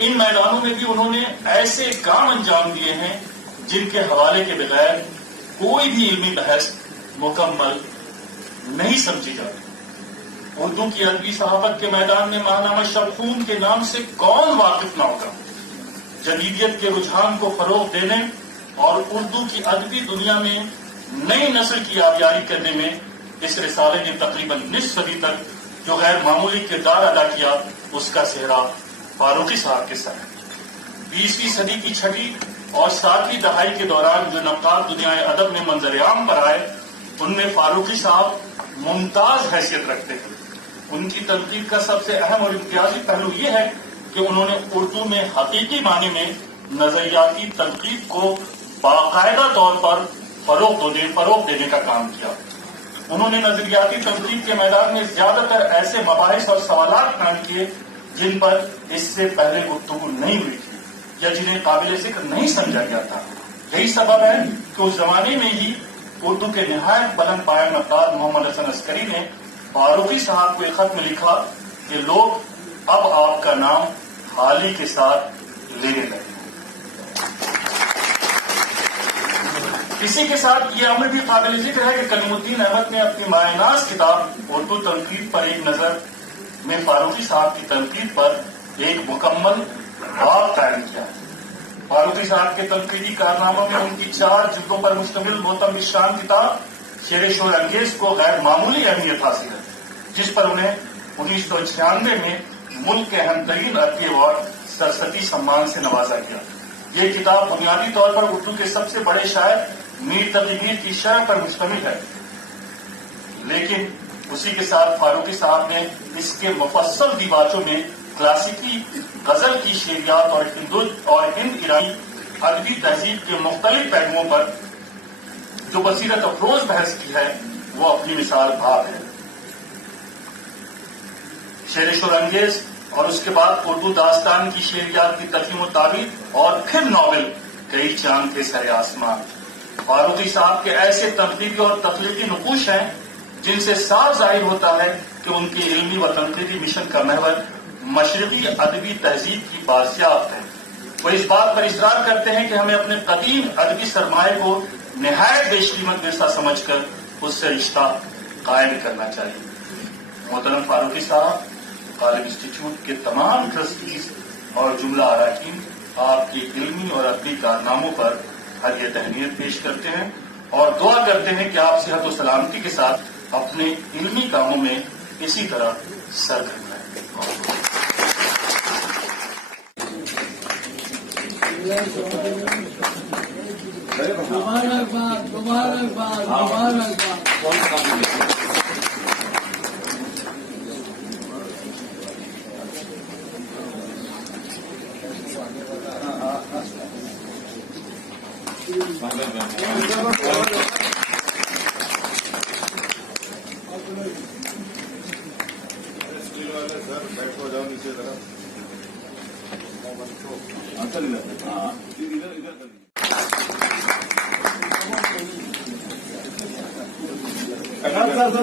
ان میدانوں میں بھی انہوں نے ایسے کام انجام دیے ہیں جن کے حوالے کے بغیر کوئی بھی علمی بحث مکمل نہیں سمجھی جاتی. اردو کی ادبی صحافت کے میدان میں ماہنامہ شبخون کے نام سے کون واقف نہ ہوگا. جدیدیت کے رجحان کو فروغ دینے اور اردو کی ادبی دنیا میں نئی نسل کی آبیاری کرنے میں اس رسالے نے تقریباً نصف صدی تک جو غیر معمولی کردار ادا کیا اس کا سہرا فاروقی صاحب کے سر ہے. 20ویں صدی کی چھٹی اور 7ویں دہائی کے دوران جو نقاد دنیا ادب میں منظر عام پر آئے ان میں فاروقی صاحب ممتاز حیثیت رکھتے ہیں. ان کی تنقید کا سب سے اہم اور امتیازی پہلو یہ ہے کہ انہوں نے اردو میں حقیقی معنی میں نظریاتی تنقید کو باقاعدہ طور پر فروغ دینے کا کام کیا. انہوں نے نظریاتی تنقید کے میدان میں زیادہ تر ایسے مباحث اور سوالات قائم کیے جن پر اس سے پہلے گفتگو نہیں ہوئی تھی یا جنہیں قابل ذکر نہیں سمجھا گیا تھا. یہی سبب ہے کہ اس زمانے میں ہی اردو کے نہایت بلند پایہ نقاد محمد حسن عسکری نے فاروقی صاحب کو ایک خط میں لکھا کہ لوگ اب آپ کا نام حال ہی کے ساتھ لینے لگے. اسی کے ساتھ یہ امر بھی قابل ذکر ہے کہ کلیم الدین احمد نے اپنی مایہ ناز کتاب اردو تنقید پر ایک نظر میں فاروقی صاحب کی تنقید پر ایک مکمل باب قائم کیا. فاروقی صاحب کے تنقیدی کارناموں میں ان کی 4 جلدوں پر مشتمل معتمد شان کتاب شعر شور انگیز کو غیر معمولی اہمیت حاصل ہے جس پر انہیں 1996 میں ملک کے اہم ترین ادبی ایوارڈ سرستی سمان سے نوازا گیا. یہ کتاب بنیادی طور پر اردو کے سب سے بڑے شاعر میر تقی میر کی شرح پر مشتمل ہے. لیکن اسی کے ساتھ فاروقی صاحب نے اس کے مفصل دیباچوں میں کلاسیکی غزل کی شعریات اور ہند ایرانی ادبی تہذیب کے مختلف پہلوؤں پر جو بصیرت افروز بحث کی ہے وہ اپنی مثال بھاگ ہے. شعر شور انگیز اور اس کے بعد اردو داستان کی شعریات کی تفہیم و تعبیر اور پھر ناول کئی چاند کے سر آسمان. فاروقی صاحب کے ایسے تنقیدی اور تخلیقی نقوش ہیں جن سے صاف ظاہر ہوتا ہے کہ ان کے علمی و تنقیدی مشن کا محور مشرقی ادبی تہذیب کی بازیافت ہے. وہ اس بات پر اصرار کرتے ہیں کہ ہمیں اپنے قدیم ادبی سرمایہ کو نہایت بیش قیمت ورثہ سمجھ کر اس سے رشتہ قائم کرنا چاہیے. محترم فاروقی صاحب غالب انسٹیٹیوٹ کے تمام ٹرسٹیز اور جملہ اراکین آپ کے علمی اور ادبی کارناموں پر ہدیہ تہنیت پیش کرتے ہیں اور دعا کرتے ہیں کہ آپ صحت و سلامتی کے ساتھ اپنے علمی کاموں میں اسی طرح سرگرم رہیں.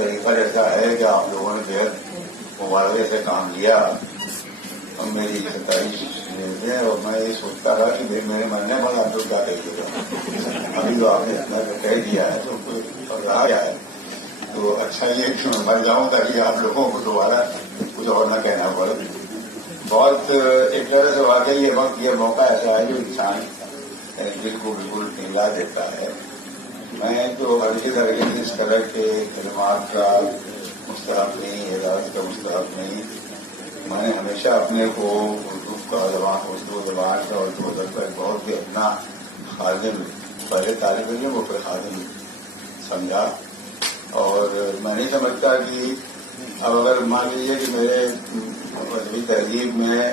طریقہ ایسا ہے کہ آپ لوگوں نے بےحد مبارکے سے کام لیا اور میری ستائش لیتے ہیں، اور میں یہ سوچتا رہا کہ میرے مرنے پر آپ لوگ کیا کہیے گا. ابھی تو آپ نے اتنا کہہ دیا ہے تو کوئی رہا کیا ہے، تو اچھا یہ کہ میں مر جاؤں تاکہ آپ لوگوں کو دوبارہ کچھ اور نہ کہنا پڑے. بہت ایک طرح سے واقعی یہ وقت یہ موقع ایسا ہے جو انسان دل کو بالکل پگھلا دیتا ہے. میں تو ہرگز اس طرح کے کلمات کا مستحق نہیں، ہدایت کا مستحق نہیں. میں نے ہمیشہ اپنے کو اردو زبان کا اردو ادب کا بہت ہی اپنا خادم، پہلے طالب علم اور پھر خادم سمجھا. اور میں نہیں سمجھتا کہ اب اگر مان لیجیے کہ میرے مذہبی تہذیب میں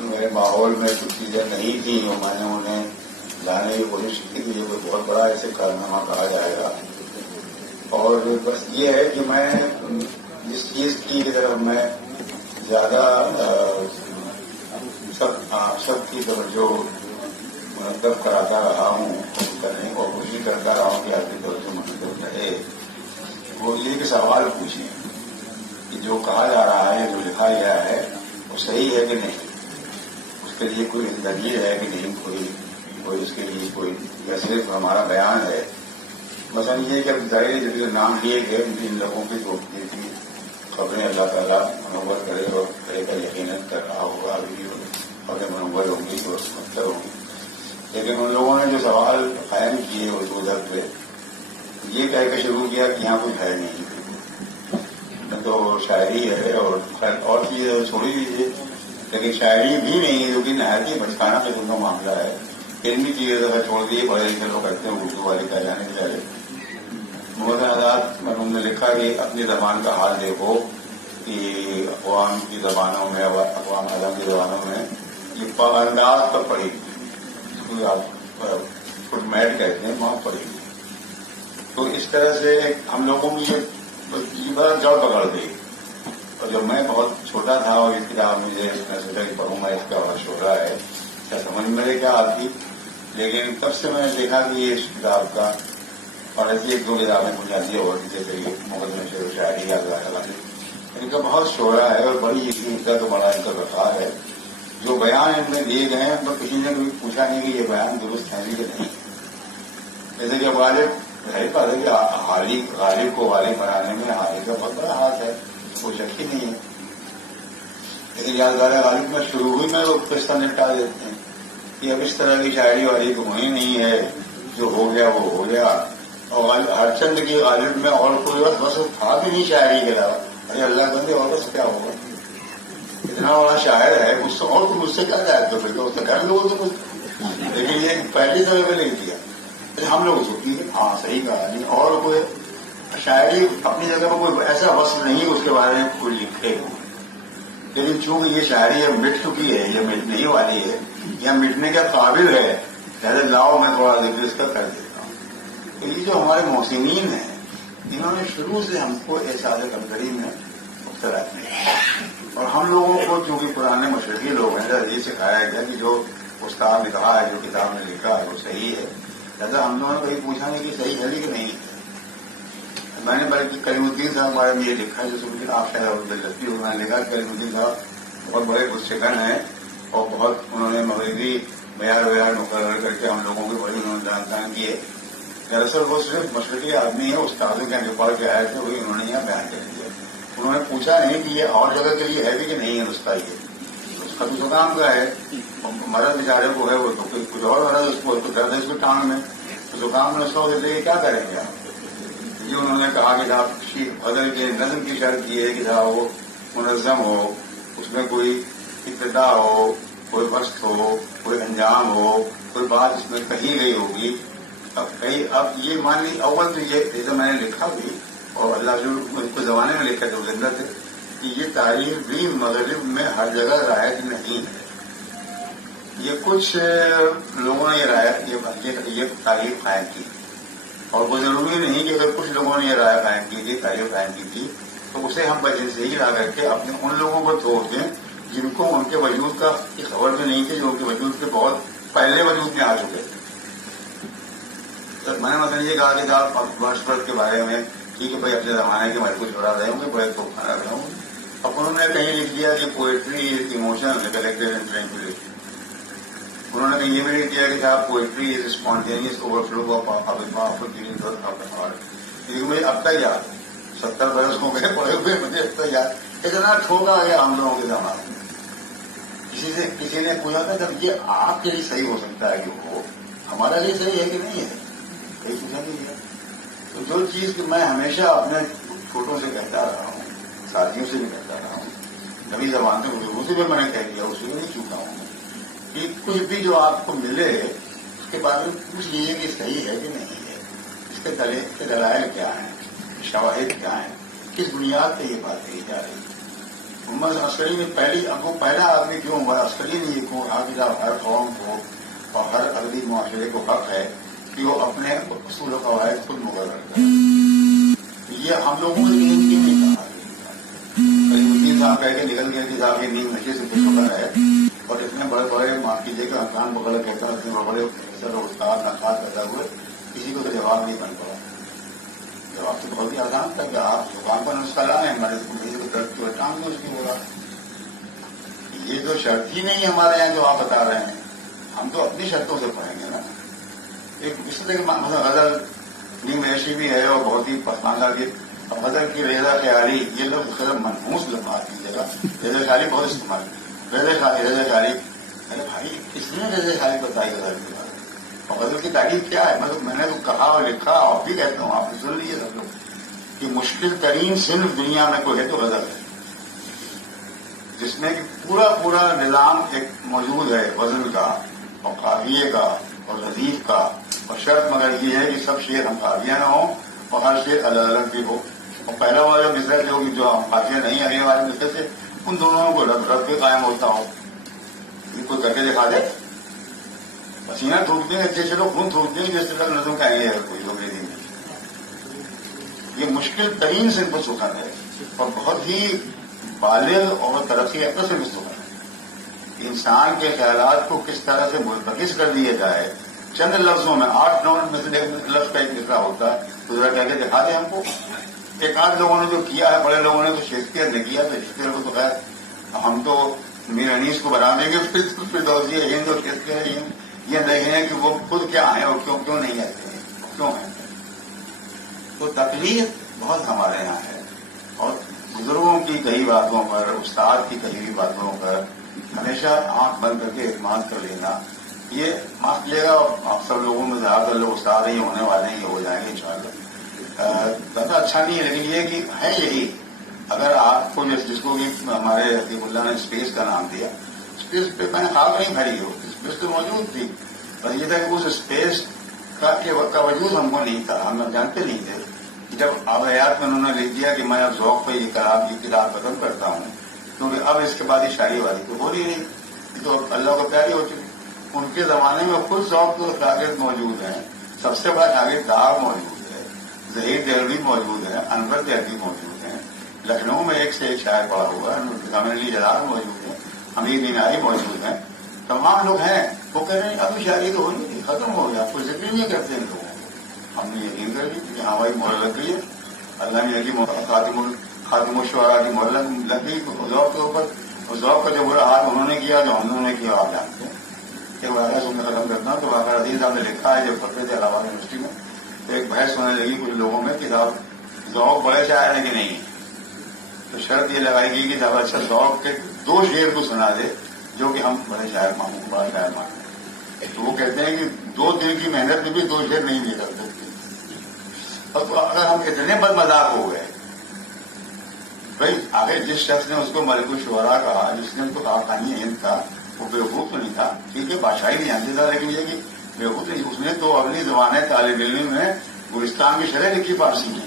میرے ماحول میں کچھ چیزیں نہیں تھیں اور میں نے انہیں لانے کی کوشش کی تو یہ کوئی بہت بڑا ایسے کارنامہ کہا جائے گا. اور بس یہ ہے کہ میں جس چیز کی طرف میں زیادہ سب کی توجہ منتخب کراتا رہا ہوں، کرنے کو کوشش کرتا رہا ہوں کہ آپ کی توجہ منتخب رہے، وہ یہ کہ سوال پوچھیں کہ جو کہا جا رہا ہے، جو لکھا گیا ہے وہ صحیح ہے کہ نہیں، اس کے لیے کوئی دلیل ہے کہ نہیں، کوئی اس کے لیے کوئی یا صرف ہمارا بیان ہے. مثلا یہ کہ اب ظاہر جو نام لیے گئے ان لوگوں کی جو کی خبریں اللہ تعالیٰ منور کرے اور کرے کا یقیناً کر رہا ہوگا، ابھی خبریں منور ہوں گی تو مختلف ہوں گی. لیکن ان لوگوں نے جو سوال قائم کیے اردو ادب پہ یہ کہہ کے شروع کیا کہ یہاں کوئی ہے نہیں، تو شاعری ہے اور چیزیں چھوڑی دیجیے، لیکن شاعری بھی نہیں ہے جو کہ نہایت ہی بچکانا قسم کا معاملہ ہے. علمی چیزیں چھوڑ دیے، بڑے لکھے لوگ کہتے ہیں اردو والے کہہ جانے کے چاہے. محمد آزاد مرحوم نے لکھا کہ اپنی زبان کا حال دیکھو کہ اقوام کی زبانوں میں، اقوام اعظم کی زبانوں میں یہ انداز پر پڑی فٹ میٹ کہتے ہیں وہاں پڑی. تو اس طرح سے ہم لوگوں کی یہ بڑا جڑ پکڑ گئی. اور جب میں بہت چھوٹا تھا اور اس کتاب مجھے میں سوچا کہ پڑھوں گا اس کا بہت شعرا ہے، کیا سمجھ میرے کیا آتی، لیکن تب سے میں نے دیکھا کہ یہ اس کتاب کا اور ایسی ایک دو کتابیں مجھے آتی ہے اور جیسے مقدمہ شعر و شاعری کا ان کا بہت شعرا ہے اور بڑی ان کا تو بڑا ان کا وقار ہے. جو بیان ان میں دیے گئے ہیں تو کسی نے کوئی پوچھا نہیں کہ یہ بیان درست ہے کہ نہیں. جیسے کہ غالب ظاہر بات ہے کہ غالب کو غالب بنانے میں حالب کا بہت بڑا ہاتھ ہے، کوئی شک ہی نہیں ہے. لیکن یادگار غالب میں شروع ہی میں وہ قصہ نپٹا دیتے ہیں کہ اب اس طرح کی شاعری والی تو وہی نہیں ہے، جو ہو گیا وہ ہو گیا. اور ہر چند کی غالب میں اور کوئی بس تھا بھی نہیں شاعری کے علاوہ. ارے اللہ بندے اور بس کیا ہوگا، اتنا بڑا شاعر ہے مجھ سے، اور تم مجھ سے کیا جائے تو پھر اسے کر لو تو کچھ. لیکن یہ پہلی سمے پہ نہیں کیا ہم لوگ سوچی ہاں صحیح کہا نہیں. اور کوئی شاعری اپنی جگہ پر کوئی ایسا وصف نہیں اس کے بارے میں کوئی لکھے، لیکن چونکہ یہ شاعری اب مٹ چکی ہے، یہ مٹنے ہی والی ہے، یا مٹنے کے قابل ہے، لہٰذا لاؤ میں تھوڑا ذکر اس کا کر دیتا ہوں. تو یہ جو ہمارے محسنین ہیں انہوں نے شروع سے ہم کو احساس کمتری میں مبتلا کیا. اور ہم لوگوں کو چونکہ پرانے مشرقی لوگ ہیں یہ سکھایا گیا کہ جو استاد نے کہا ہے، جو کتاب میں لکھا ہے وہ صحیح ہے. لہٰذا ہم لوگوں نے کہیں پوچھا نہیں کہ صحیح ہے کہ نہیں. میں نے بلکہ کریم الدین صاحب بارے میں یہ لکھا ہے جو سن کے آپ شاید دلچسپی ہو. میں نے لکھا کریم الدین صاحب بہت بڑے خودشکن ہیں اور بہت انہوں نے مغربی معیار مقرر کر کے ہم لوگوں کے بڑے انہوں نے دان کیے. دراصل وہ صرف مشرقی آدمی ہے، استادوں کے جو پڑھ کے آئے تھے وہی انہوں نے یہاں بیان کر دیا. انہوں نے پوچھا نہیں کہ یہ اور جگہ کے لیے ہے بھی کہ نہیں ہے نسخہ. یہ اس کا تو زکام کا ہے، مرض بیچارے کو ہے، وہ تو کچھ اور مرض اس کو درد ہے اس کو ٹانگ میں، تو زکام میں نسخہ دے کیا کریں گے آپ. یہ انہوں نے کہا کہ صاحب غزل کے نظم کی شرط یہ ہے کہ صاحب وہ منظم ہو، اس میں کوئی ابتدا ہو، کوئی وسط ہو، کوئی انجام ہو، کوئی بات اس میں کہی گئی ہوگی. اب یہ مان لی اول تو یہ جیسے میں نے لکھا بھی اور اللہ جو اس کو زمانے میں لکھا تھا وہ زندہ تھے کہ یہ تاریخ بھی مغرب میں ہر جگہ رائج نہیں ہے. یہ کچھ لوگوں نے یہ تاریخ قائم کی, اور وہ ضروری نہیں کہ اگر کچھ لوگوں نے یہ رائے قائم کی تھی, تاریخ قائم کی تھی, تو اسے ہم بچن سے ہی لا کر کے اپنے ان لوگوں کو توڑ دیں جن کو ان کے وجود کی خبر بھی نہیں تھی, جو ان کے وجود کے بہت پہلے وجود میں آ چکے تھے. میں نے مثلا یہ کہا کہ صاحب ورشفرد کے بارے میں ٹھیک ہے بھائی, اپنے زمانے کے میں کچھ بڑا رہے ہوں گے, بڑے تو کھانا رہے ہوں گے. اب انہوں نے کہیں لکھ دیا کہ poetry is emotion collected and tranquillity. انہوں نے کہیں یہ بھی لکھ دیا کہ صاحب poetry is spontaneous over flow of feeling of heart. مجھے اب تک یاد 70 برس ہو گئے پڑے ہوئے, مجھے اب تک یاد. اتنا ٹھوکا گیا ہم لوگوں کے زمانے میں. کسی نے پوچھا تھا کہ یہ آپ کے لیے صحیح ہو سکتا ہے کہ وہ ہمارے لیے صحیح ہے کہ نہیں ہے, کہیں پوچھا نہیں ہے. تو جو چیز کہ میں ہمیشہ اپنے چھوٹوں سے کہتا رہا ہوں, ساتھیوں سے بھی کہتا رہا ہوں, نبی زبان سے بزرگوں سے بھی میں نے کہہ دیا, اس میں نہیں چوکا ہوں کہ کچھ بھی جو آپ کو ملے اس کے بارے میں پوچھ لیجیے کہ صحیح ہے کہ نہیں ہے, اس کے دلائل کیا ہیں, شواہد کیا ہیں, کس بنیاد پہ یہ بات کہی جا رہی ہے. محمد عسکری نے پہلا آدمی کیوں ہوا, عسکری نے یہ کہا کہ ہر قوم کو اور ہر عربی معاشرے کو حق ہے کہ وہ اپنے اصول و قواعد خود مقرر کرے. یہ ہم لوگوں نے نہیں کہا. الدین صاحب کہہ کے نکل گئے کہ صاحب یہ نیم نشے سے کچھ خبر ہے, اور اتنے بڑے بڑے معاف کیجیے کہ افغان بغل کہتا ہے, اتنے بڑے سر استاد نقاد پیدا ہوئے, کسی کو تو جواب نہیں بن پڑا. جواب تو بہت ہی آسان تھا کہ آپ زبان پر نسخہ لائیں, ہمارے کسی کو درد کی کام نہیں اس کی ہو رہا. یہ جو شرط ہی نہیں ہمارے یہاں جو آپ بتا رہے ہیں, ہم تو اپنی شرطوں سے پڑھیں گے نا. ایک اس طرح کی مثلا غزل نیم ایشی بھی ہے اور بہت ہی پسماندہ کی. اب غزل کی ریزہ خیالی, یہ لوگ خیر منحوس لفظ کیجیے گا, ریزہ خیالی بہت استعمال کی. ریزہ خیالی, ارے بھائی کس نے ریزہ خیالی بتائی غزل کے بارے میں, اور غزل کی تعریف کیا ہے. مطلب میں نے تو کہا اور لکھا اور بھی کہتا ہوں, آپ نے سن لیجیے سب لوگ, کہ مشکل ترین صنف دنیا میں کوئی ہے تو غزل ہے, جس میں کہ پورا نظام ایک موجود ہے وزن کا اور قافیے کا اور لطیف کا, اور شرط مگر یہ ہے کہ سب شعر ہم قافیہ نہ ہوں اور ہر شعر الگ الگ بھی ہو. اور پہلا والا مصرع جو ہم قافیہ نہیں اگلے والے مصرع سے ان دونوں کو رب بھی قائم ہوتا ہو. یہ کوئی کر کے دکھا دے, پسینہ تھوکتے ہیں اچھے لوگ خون تھوکتے ہیں, جس طرح نظم کہیں گے کوئی لوگ نہیں. یہ مشکل ترین صنف سخن ہے اور بہت ہی بالغ اور ترقی یافتہ صنف سخن ہے. انسان کے خیالات کو کس طرح سے مرتکز کر دیا جائے چند لفظوں میں, 8-9 میں سے لفظ کا ایک مصرع ہوتا ہے, تو ذرا کہہ کے دکھا دیں ہم کو. ایک آدھ لوگوں نے جو کیا ہے, بڑے لوگوں نے تو شیکسپیئر نے کیا, تو شیکسپیئر کو تو خیر ہم تو میر انیس کو بنا دیں گے, پھر دوسری ہند اور شیکسپیئر یہ دیکھیں کہ وہ خود کیا ہیں اور کیوں نہیں آتے ہیں, کیوں ہیں. تو تکلیف بہت ہمارے یہاں ہے, اور بزرگوں کی کئی باتوں پر, استاد کی کئی ہوئی باتوں پر ہمیشہ آنکھ بند کر کے اعتماد کر لینا, یہ معاف کیجیے گا, آپ سب لوگوں میں زیادہ تر لوگ استاد ہی ہونے والے ہیں, یہ ہو جائیں گے انشاءاللہ. زیادہ اچھا نہیں ہے, لیکن یہ کہ ہے یہی. اگر آپ کو جس کو بھی ہمارے حبیب اللہ نے اسپیس کا نام دیا, اسپیس پہ میں نے خاک نہیں بھری ہو, اسپیس تو موجود تھی, بس یہ تھا کہ اس اسپیس کا وجود ہم کو نہیں تھا, ہم جانتے نہیں تھے. جب آبیات میں انہوں نے لکھ دیا کہ میں اب ذوق پہ یہ کتاب ختم کرتا ہوں, کیونکہ اب اس کے بعد یہ شاعری والی تو ہو رہی نہیں, تو اللہ کو پیاری ہو چکی. ان کے زمانے میں خود ذوق تو شاگرد موجود ہیں, سب سے بڑا شاگرد داغ موجود ہے, ظہیر دہلوی موجود ہے, انور دہلوی موجود ہیں, لکھنؤ میں ایک سے ایک شاعر پڑا ہوا ہے, ضامن علی جلال موجود ہے, حمید مینائی موجود ہیں, تمام لوگ ہیں. وہ کہہ رہے ہیں ابھی شاعری تو ہو نہیں, ختم ہو گیا, کوئی ذکر نہیں کرتے ان لوگوں کو. ہم نے یقین کر لی کہ ہاں بھائی مہر لگ گئی ہے, اللہ نے لگی خاتم الشعراء کی مہر لگ گئی ذوق کے اوپر. ذوق کا جو برا حال انہوں نے کیا, جو ہم نے کیا, آپ جانتے ہیں. کہ واقعہ سے میں ختم کرتا ہوں تو واقعہ عزیز صاحب نے لکھا ہے, جو پڑھتے تھے الہ آباد یونیورسٹی میں, تو ایک بحث ہونے لگی کچھ لوگوں میں کہ صاحب ذوق بڑے شاعر ہیں کہ نہیں, تو شرط یہ لگائی گئی کہ صاحب اچھا ذوق کے 2 شعر کو سنا دے جو کہ ہم بڑے شاعر مانوں, بڑا شاعر مانیں. تو وہ کہتے ہیں کہ 2 دن کی محنت میں بھی 2 شعر نہیں دے سکتے. اور تو اگر ہم اتنے بد مذاق ہو گئے, بھائی آخر جس شخص نے اس کو ملک الشعراء کہا, جس نے اس کو خاقانی ہند تھا, وہ بیوقوف تو نہیں تھا, ٹھیک ہے بادشاہی نہیں جانتے تھا, لیکن یہ کہ بیوقوف نہیں, اس نے تو اگلی زبان طالب علم میں گلستان کی شرح لکھی فارسی میں,